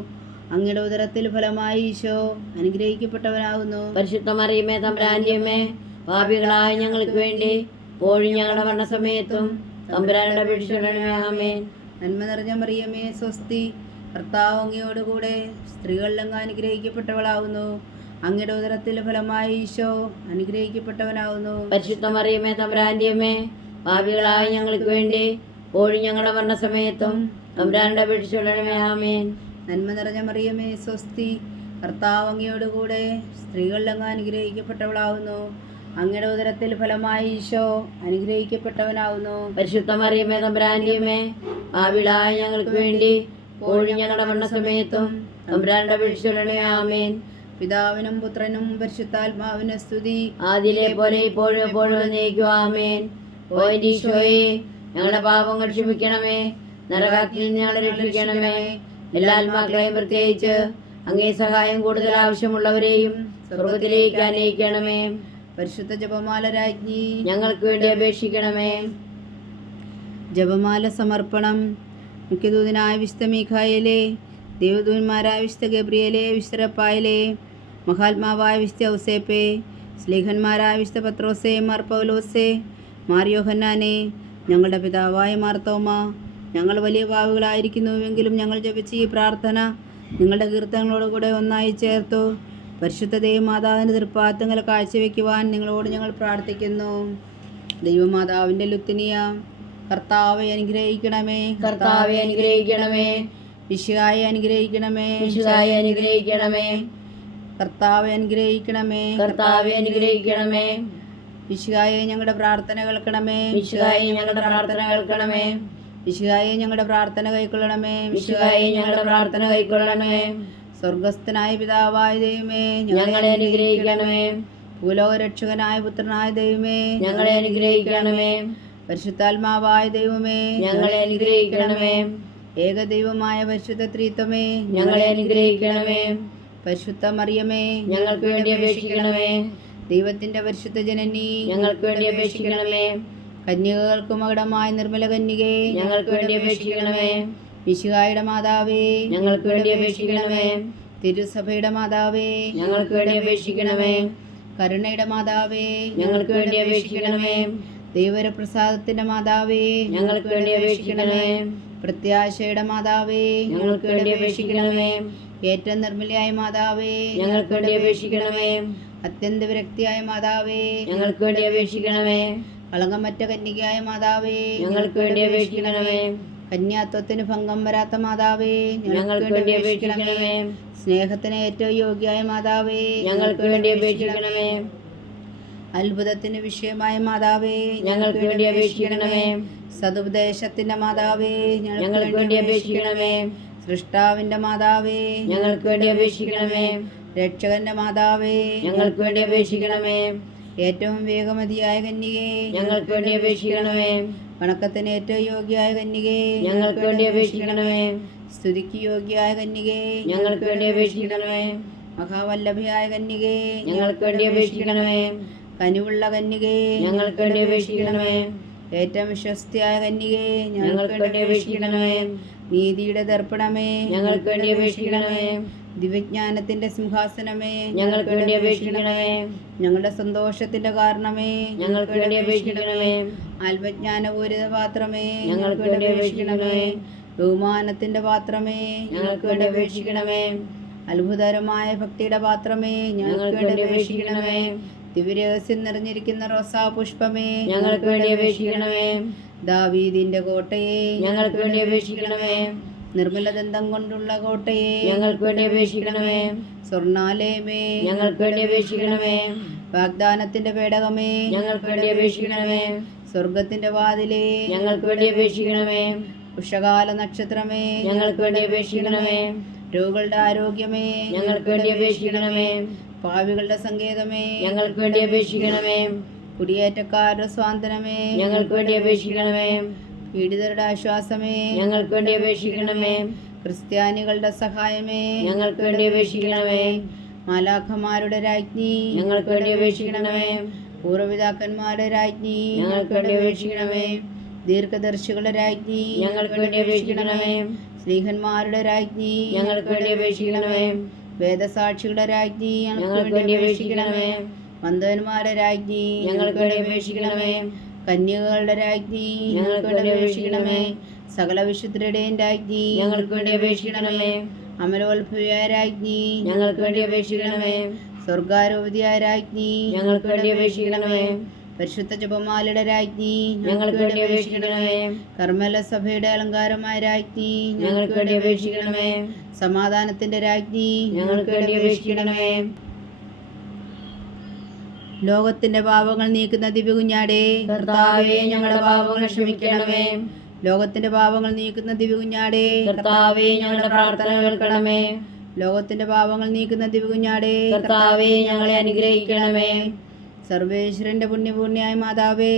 അങ്ങയുടെ ഉദരത്തിൽ ഫലമായി ഈശോ അനുഗ്രഹിക്കപ്പെട്ടവനാവുന്നു. പരിശുദ്ധ മറിയമേ തമ്പുരാന്റെ അമ്മേ, പാപികളായ ഞങ്ങൾക്ക് വേണ്ടി ഇപ്പോഴും ഞങ്ങളുടെ മരണസമയത്തും തമ്പുരാനോട് അപേക്ഷിച്ചുകൊള്ളണമേ. ആമേൻ. നന്മ നിറഞ്ഞ മറിയമേ സ്വസ്തി, കർത്താവ് അങ്ങയോടുകൂടെ സ്ത്രീകളിൽ അങ്ങ് അനുഗ്രഹിക്കപ്പെട്ടവളാവുന്നു. അങ്ങയുടെ ഉദരത്തിൽ ഫലമായി ഈശോ അനുഗ്രഹിക്കപ്പെട്ടവനാവുന്നു. പരിശുദ്ധ മറിയമേ തമ്പുരാന്റെ അമ്മേ, പാപികളായ ഞങ്ങൾക്ക് വേണ്ടി ഇപ്പോഴും ഞങ്ങളുടെ മരണസമയത്തും തമ്പുരാനോട് അപേക്ഷിച്ചുകൊള്ളണമേ. ആമേൻ. നന്മ നിറഞ്ഞ മറിയമേ സ്വസ്തി, കർത്താവ് അങ്ങയോടുകൂടെ സ്ത്രീകളിൽ അങ്ങ് അനുഗ്രഹിക്കപ്പെട്ടവളാവുന്നു. അങ്ങയുടെ ഉദരത്തിൽ ഫലമായി ഈശോ അനുഗ്രഹിക്കപ്പെട്ടവനാവുന്നു. പരിശുദ്ധ മറിയമേ തമ്പുരാന്റെ അമ്മേ, പാപികളായ ഞങ്ങൾക്ക് വേണ്ടി ഇപ്പോഴും ഞങ്ങളുടെ മരണസമയത്തും തമ്പുരാനോട് അപേക്ഷിച്ചുകൊള്ളണമേ. ആമേൻ. പിതാവിനും പുത്രനും പരിശുദ്ധാത്മാവിനും സ്തുതി, ആദിയിലെ പോലെ ഇപ്പോഴും എപ്പോഴും എന്നേക്കും. ആമേൻ. ഓ എൻ്റെ ഈശോയെ, ഞങ്ങളുടെ പാപങ്ങൾ ക്ഷമിക്കണമേ, നരകത്തിൽ നിന്ന് ഞങ്ങളെ രക്ഷിക്കണമേ. എല്ലാ ആത്മാക്കളെയും പ്രത്യേകിച്ച് അങ്ങേ സഹായം കൂടുതൽ ആവശ്യമുള്ളവരെയും സ്വർഗത്തിലേക്ക് അനയിക്കണമേ. പരിശുദ്ധ ജപമാല രാജ്ഞി ഞങ്ങൾക്ക് വേണ്ടി അപേക്ഷിക്കണമേ. ജപമാല സമർപ്പണം. മുഖ്യദൂതനായ വിശുദ്ധ മീഖായേലേ, ദേവദൂതന്മാരായ വിശുദ്ധ ഗബ്രിയേലേ, വിശുദ്ധ റഫായേലേ, മഹാത്മാവായ വിശുദ്ധ ഔസേപ്പേ, സ്ലീഹന്മാരായ വിശുദ്ധ പത്രോസേ, മാർ പൗലോസേ, മാർ യോഹന്നാനെ, ഞങ്ങളുടെ പിതാവായ മാർത്തോമ, ഞങ്ങൾ വലിയ പാവികളായിരിക്കുന്നുവെങ്കിലും ഞങ്ങൾ ജപിച്ച ഈ പ്രാർത്ഥന നിങ്ങളുടെ കീർത്തനങ്ങളോടുകൂടെ ഒന്നായി ചേർത്തു പരിശുദ്ധ ദൈവമാതാവിൻ്റെ തൃപ്പാദങ്ങൾ കാഴ്ചവെക്കുവാൻ നിങ്ങളോട് ഞങ്ങൾ പ്രാർത്ഥിക്കുന്നു. ദൈവമാതാവിൻ്റെ ലുത്തിനിയ, കർത്താവെ അനുഗ്രഹിക്കണമേ, കർത്താവെ അനുഗ്രഹിക്കണമേ. മിശിഹായെ അനുഗ്രഹിക്കണമേ, മിശിഹായെ അനുഗ്രഹിക്കണമേ. കർത്താവെ അനുഗ്രഹിക്കണമേ, കർത്താവെ അനുഗ്രഹിക്കണമേ. മിശിഹായെ ഞങ്ങളുടെ പ്രാർത്ഥന കേൾക്കണമേ, മിശിഹായെ ഞങ്ങളുടെ പ്രാർത്ഥന കേൾക്കണമേ. മിശിഹായെ ഞങ്ങളുടെ പ്രാർത്ഥന കൈക്കൊള്ളണമേ, മിശിഹായെ ഞങ്ങളുടെ പ്രാർത്ഥന കൈക്കൊള്ളണമേ. സ്വർഗസ്ഥനായ പിതാവായ ദൈവമേ, ഞങ്ങളെ അനുഗ്രഹിക്കണമേ. ഭൂലോകരക്ഷകനായ പുത്രനായ ദൈവമേ, ഞങ്ങളെ അനുഗ്രഹിക്കണമേ. പരിശുദ്ധാത്മാവായ ദൈവമേ, ഞങ്ങളെ അനുഗ്രഹിക്കണമേ. ഏകദൈവമായ പരിശുദ്ധ ത്രിത്വമേ, ഞങ്ങളെ അനുഗ്രഹിക്കണമേ. പരിശുദ്ധ മറിയമേ, ഞങ്ങൾക്ക് വേണ്ടി അപേക്ഷിക്കണമേ. ദൈവത്തിന്റെ പരിശുദ്ധ ജനനി, ഞങ്ങൾക്ക് വേണ്ടി അപേക്ഷിക്കണമേ. കന്യകകൾക്ക് മകുടമായ നിർമ്മല കന്യകേ, ഞങ്ങൾക്ക് വേണ്ടി അപേക്ഷിക്കണമേ. മിശിഹായുടെ മാതാവേ, ഞങ്ങൾക്ക് വേണ്ടി അപേക്ഷിക്കണമേ. തിരുസഭയുടെ മാതാവേ, ഞങ്ങൾക്ക് വേണ്ടി അപേക്ഷിക്കണമേ. കരുണയുടെ മാതാവേ, ഞങ്ങൾക്ക് വേണ്ടി അപേക്ഷിക്കണമേ. ദൈവപ്രസാദത്തിന്റെ മാതാവേ, ഞങ്ങൾക്ക് വേണ്ടി അപേക്ഷിക്കണമേ. പ്രത്യാശയുടെ മാതാവേ, ഞങ്ങൾക്ക് വേണ്ടി അപേക്ഷിക്കണമേ. ഏറ്റവും നിർമ്മലയായ മാതാവേ, ഞങ്ങൾക്ക് വേണ്ടി അപേക്ഷിക്കണമേ. അത്യന്ത വിരക്തിയായ മാതാവേ, ഞങ്ങൾക്ക് വേണ്ടി അപേക്ഷിക്കണമേ. കളങ്കമറ്റ കന്യകയായ മാതാവേ, ഞങ്ങൾക്ക് വേണ്ടി അപേക്ഷിക്കണമേ. കന്യാത്വത്തിന് ഭംഗം വരാത്ത മാതാവേ, ഞങ്ങൾക്ക് വേണ്ടി അപേക്ഷിക്കണമേ. സ്നേഹത്തിന് ഏറ്റവും യോഗ്യയായ മാതാവേ, ഞങ്ങൾക്ക് വേണ്ടി അപേക്ഷിക്കണമേ. അത്ഭുതത്തിന് വിഷയമായ മാതാവേ, ഞങ്ങൾക്ക് വേണ്ടി അപേക്ഷിക്കണമേ. സതുപദേശത്തിന്റെ മാതാവേ, ഞങ്ങൾക്ക് വേണ്ടി അപേക്ഷിക്കണമേ. സൃഷ്ടാവിന്റെ മാതാവേ, ഞങ്ങൾക്ക് വേണ്ടി അപേക്ഷിക്കണമേ. രക്ഷകന്റെ മാതാവേ, ഞങ്ങൾക്ക് വേണ്ടി അപേക്ഷിക്കണമേ. ഏറ്റവും വേഗമതിയായ കന്യകേ, ഞങ്ങൾക്ക് വേണ്ടി അപേക്ഷിക്കണമേ. വണക്കത്തിന് ഏറ്റവും യോഗ്യയായ കന്യകേ, ഞങ്ങൾക്ക് വേണ്ടി അപേക്ഷിക്കണമേ. സ്തുതിക്ക് യോഗ്യയായ കന്യകേ, ഞങ്ങൾക്ക് വേണ്ടി അപേക്ഷിക്കണമേ. മഹാവല്ലഭയായ കന്യകേ, ഞങ്ങൾക്ക് വേണ്ടി അപേക്ഷിക്കണമേ. കനിവുള്ള കന്യകേ, ഞങ്ങൾക്ക് വേണ്ടി അപേക്ഷിക്കണമേ. ഏറ്റവും വിശ്വസ്തയായ കന്യകേ, ഞങ്ങൾക്ക് വേണ്ടി അപേക്ഷിക്കണമേ. നീതിയുടെ ദർപ്പണമേ, ഞങ്ങൾക്ക് വേണ്ടി അപേക്ഷിക്കണമേ. ദിവ്യജ്ഞാനത്തിന്റെ സിംഹാസനമേ, ഞങ്ങൾക്ക് വേണ്ടി അപേക്ഷിക്കണമേ. ഞങ്ങളുടെ സന്തോഷത്തിന്റെ കാരണമേ, ഞങ്ങൾക്ക് വേണ്ടി അപേക്ഷിക്കണമേ. ആത്മജ്ഞാനപൂരിത പാത്രമേ, ഞങ്ങൾക്ക് വേണ്ടി അപേക്ഷിക്കണമേ. ബഹുമാനത്തിന്റെ പാത്രമേ, ഞങ്ങൾക്ക് വേണ്ടി അപേക്ഷിക്കണമേ. അത്ഭുതകരമായ ഭക്തിയുടെ പാത്രമേ, ഞങ്ങൾക്ക് വേണ്ടി അപേക്ഷിക്കണമേ. ദിവ്യരഹസ്യം നിറഞ്ഞിരിക്കുന്ന റോസാ പുഷ്പമേ, ഞങ്ങൾക്ക് വേണ്ടി അപേക്ഷിക്കണമേ. ദാവീദിന്റെ കോട്ടയെ, ഞങ്ങൾക്ക് വേണ്ടി അപേക്ഷിക്കണമേ. നിർമ്മലദന്തം കൊണ്ടുള്ള കോട്ടയെ, ഞങ്ങൾക്ക് വേണ്ടി അപേക്ഷിക്കണമേ. സ്വർണാലയമേ, ഞങ്ങൾക്ക് വേണ്ടി അപേക്ഷിക്കണമേ. വാഗ്ദാനത്തിന്റെ പേടകമേ, ഞങ്ങൾക്ക് വേണ്ടി അപേക്ഷിക്കണമേ. സ്വർഗത്തിന്റെ വാതിലേ, ഞങ്ങൾക്ക് വേണ്ടി അപേക്ഷിക്കണമേ. ഉഷകാല നക്ഷത്രമേ, ഞങ്ങൾക്ക് വേണ്ടി അപേക്ഷിക്കണമേ. രോഗികളുടെ ആരോഗ്യമേ, ഞങ്ങൾക്ക് വേണ്ടി അപേക്ഷിക്കണമേ. പാവികളുടെ സങ്കേതമേ, ഞങ്ങൾക്ക് വേണ്ടി അപേക്ഷിക്കണമേ. കുടിയേറ്റക്കാരുടെ സ്വാതന്ത്ര്യമേ, ഞങ്ങൾക്ക് വേണ്ടി അപേക്ഷിക്കണമേ. പീഡിതരുടെ ആശ്വാസമേ, ഞങ്ങൾക്ക് വേണ്ടി അപേക്ഷിക്കണമേ. ക്രിസ്ത്യാനികളുടെ സഹായമേ, ഞങ്ങൾക്ക് വേണ്ടി അപേക്ഷിക്കണമേ. മാലാഖമാരുടെ രാജ്ഞി, ഞങ്ങൾക്ക് വേണ്ടി അപേക്ഷിക്കണമേ. പൂർവ്വപിതാക്കന്മാരുടെ രാജ്ഞി, ഞങ്ങൾക്ക് വേണ്ടി അപേക്ഷിക്കണമേ. ദീർഘദർശികളുടെ രാജ്ഞി, ഞങ്ങൾക്ക് വേണ്ടി അപേക്ഷിക്കണമേ. സ്ത്രീഹന്മാരുടെ രാജ്ഞി, ഞങ്ങൾക്ക് വേണ്ടി അപേക്ഷിക്കണമേ. വേദസാക്ഷികളുടെ രാജ്ഞി, ഞങ്ങൾക്ക് വേണ്ടി അപേക്ഷിക്കണമേ. മന്ദന്മാരുടെ രാജ്ഞി, ഞങ്ങൾക്ക് വേണ്ടി അപേക്ഷിക്കണമേ. കന്യകകളുടെ രാജ്ഞി, ഞങ്ങൾക്ക് വേണ്ടി അപേക്ഷിക്കണമേ. സകല വിശുദ്ധരുടെയും രാജ്ഞി, ഞങ്ങൾക്ക് വേണ്ടി അപേക്ഷിക്കണമേ. അമലോത്ഭവയായ രാജ്ഞി, ഞങ്ങൾക്ക് വേണ്ടി അപേക്ഷിക്കണമേ. സ്വർഗാരോപതിയായ രാജ്ഞി, ഞങ്ങൾക്ക് വേണ്ടി അപേക്ഷിക്കണമേ. പരിശുദ്ധ ജപമാലയുടെ രാജ്ഞി, ഞങ്ങൾക്ക് വേണ്ടി അപേക്ഷിക്കണമേ. കർമ്മല സഭയുടെ അലങ്കാരമായ രാജ്ഞി, ഞങ്ങൾക്ക് വേണ്ടി അപേക്ഷിക്കണമേ. സമാധാനത്തിന്റെ രാജ്ഞി, ഞങ്ങൾക്ക് വേണ്ടി അപേക്ഷിക്കണമേ. ലോകത്തിന്റെ പാപങ്ങൾ നീക്കുന്ന ദിവ്യകുഞ്ഞാടേ, കർത്താവേ, ഞങ്ങളുടെ പാപങ്ങൾ ക്ഷമിക്കണമേ. ലോകത്തിന്റെ പാപങ്ങൾ നീക്കുന്ന ദിവ്യകുഞ്ഞാടേ, കർത്താവേ, ഞങ്ങളുടെ പ്രാർത്ഥന കേൾക്കണമേ. ലോകത്തിന്റെ പാപങ്ങൾ നീക്കുന്ന ദിവ്യകുഞ്ഞാടേ, കർത്താവേ, ഞങ്ങളെ അനുഗ്രഹിക്കണമേ. സർവേശ്വരന്റെ പുണ്യപൂർണ്ണയായ മാതാവേ,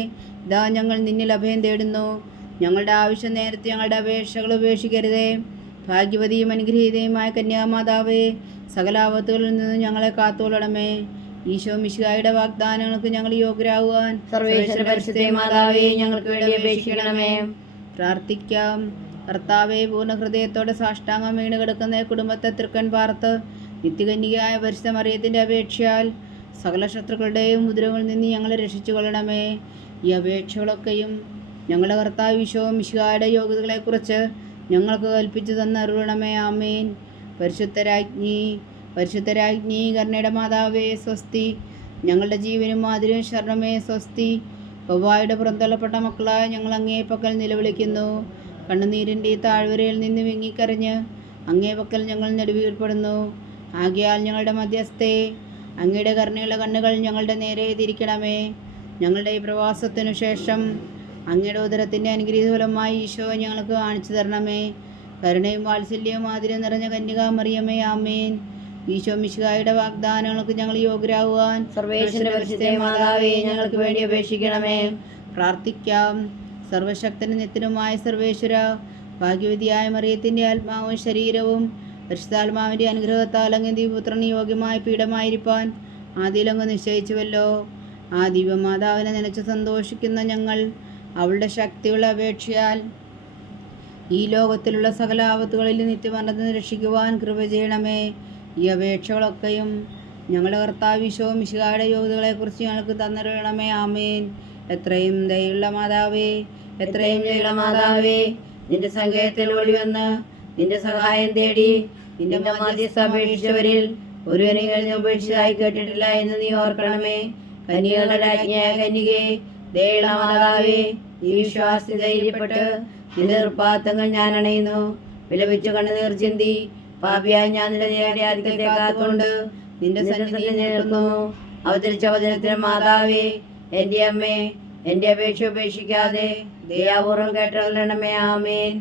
ഇതാ ഞങ്ങൾ നിന്നിൽ അഭയം തേടുന്നു. ഞങ്ങളുടെ ആവശ്യം നേരത്തെ ഞങ്ങളുടെ അപേക്ഷകൾ ഉപേക്ഷിക്കരുതേ. ഭാഗ്യവതിയും അനുഗ്രഹീതയുമായ കന്യാമാതാവേ, സകല ആപത്തുകളിൽ നിന്നും ഞങ്ങളെ കാത്തോളണമേ. ഈശോ മിശിഹായുടെ വാഗ്ദാനങ്ങൾക്ക് ഞങ്ങൾ യോഗ്യരാകുവാൻ സർവേശ്വര പരിശുദ്ധ മാതാവേ, ഞങ്ങൾക്ക് വേണ്ടി അപേക്ഷിക്കണമേ. പ്രാർത്ഥിക്കാം. കർത്താവെ, പൂർണ്ണ ഹൃദയത്തോടെ സാഷ്ടാംഗം വീണ് കിടക്കുന്ന കുടുംബത്തെ തൃക്കൺ പാർത്ത് നിത്യകന്യകയായ പരിശുദ്ധ മറിയത്തിൻ്റെ അപേക്ഷയാൽ സകല ശത്രുക്കളുടെയും ഉപദ്രവങ്ങളിൽ നിന്ന് ഞങ്ങളെ രക്ഷിച്ചു കൊള്ളണമേ. ഈ അപേക്ഷകളൊക്കെയും ഞങ്ങളുടെ കർത്താവ് ഈശോ മിശിഹായുടെ യോഗ്യതകളെക്കുറിച്ച് ഞങ്ങൾക്ക് കൽപ്പിച്ചു തന്നരുളണമേ. ആമേൻ. പരിശുദ്ധരാജ്ഞി, പരിശുദ്ധരാജ്ഞി, കരുണയുടെ മാതാവേ സ്വസ്തി. ഞങ്ങളുടെ ജീവനും മാതിരിയും ശരണമേ സ്വസ്തി. വവ്വായുടെ പുറന്തള്ളപ്പെട്ട മക്കളായ ഞങ്ങൾ അങ്ങേ പക്കൽ നിലവിളിക്കുന്നു. കണ്ണുനീരിൻ്റെ ഈ താഴ്വരയിൽ നിന്ന് വിങ്ങിക്കരഞ്ഞ് അങ്ങേ പക്കൽ ഞങ്ങൾ നെടുവീർപ്പെടുന്നു. ആകയാൽ ഞങ്ങളുടെ മധ്യസ്ഥേ, അങ്ങയുടെ കരുണയുള്ള കണ്ണുകൾ ഞങ്ങളുടെ നേരെ തിരിക്കണമേ. ഞങ്ങളുടെ ഈ പ്രവാസത്തിനു ശേഷം അങ്ങയുടെ ഉദരത്തിൻ്റെ അനുഗ്രഹീതഫലമായി ഈശോ ഞങ്ങൾക്ക് കാണിച്ചു തരണമേ. കരുണയും വാത്സല്യവും ആതിരം നിറഞ്ഞ കന്യകാമറിയമേ, ആമേൻ. ഈശോ മിശിഹായുടെ വാഗ്ദാനങ്ങൾക്ക് ഞങ്ങൾ യോഗ്യരാകുവാൻ സർവേശ്വര പരിശുദ്ധ മാതാവേ, ഞങ്ങൾക്ക് വേണ്ടി അപേക്ഷിക്കണമേ. പ്രാർത്ഥിക്കാം. സർവശക്തനും നിത്യനുമായ സർവേശ്വര, ഭാഗ്യവതിയായ മറിയത്തിൻ്റെ ആത്മാവും ശരീരവും പരിശുദ്ധാത്മാവിൻ്റെ അനുഗ്രഹത്താൽ അങ്ങ് ദിവ്യപുത്രന് യോഗ്യമായ പീഠമായിരിക്കാൻ ആദിയിലങ്ങ് നിശ്ചയിച്ചുവല്ലോ. ആ ദിവ്യമാതാവിനെ നനച്ച് സന്തോഷിക്കുന്ന ഞങ്ങൾ അവളുടെ ശക്തിയുള്ള അപേക്ഷയാൽ ഈ ലോകത്തിലുള്ള സകല ആപത്തുകളിൽ നിത്യമരണത്തിന് രക്ഷിക്കുവാൻ കൃപ ചെയ്യണമേ. ഈ അപേക്ഷകളൊക്കെയും ഞങ്ങളുടെ കർത്താവ് ഈശോ മിശിഹായുടെ യോഗ്യതകളെക്കുറിച്ച് ഞങ്ങൾക്ക് തന്നിരണമേ. ആമേൻ. എത്രയും ദയുള്ള മാതാവേ, എത്രയും ദയുള്ള മാതാവേ, നിന്റെ സങ്കേതത്തിൽ ഓടിവന്ന് നിന്റെ സഹായം തേടി നിന്റെ മാധ്യസ്ഥ അപേക്ഷിച്ചവരിൽ ഒരുവനെയും നീ ഉപേക്ഷിച്ചതായി കേട്ടിട്ടില്ല എന്ന് നീ ഓർക്കണമേ. കന്യകളുടെ രാജ്ഞിയായ കന്യകേ, ദയുള്ള മാതാവേ, ഈ വിശ്വാസത്തിൽ ധൈര്യപ്പെട്ട് നിന്റെ നിർപ്പാത്തങ്ങൾ ഞാൻ അണയുന്നു. വിലപിച്ചു കണ്ണുനീർ ചിന്തി പാപിയായി ഞാൻ നിന്റെ ആധിക്യത്തെ കാത്തുകൊണ്ട് നിന്റെ സന്നിധിയിൽ നിൽക്കുന്നു. അവതരിച്ച വചനത്തിന് മാതാവേ, എൻ്റെ അമ്മേ, എൻ്റെ അപേക്ഷ ഉപേക്ഷിക്കാതെ ദയാപൂർവം കേട്ടറിയണമേ. ആമേൻ.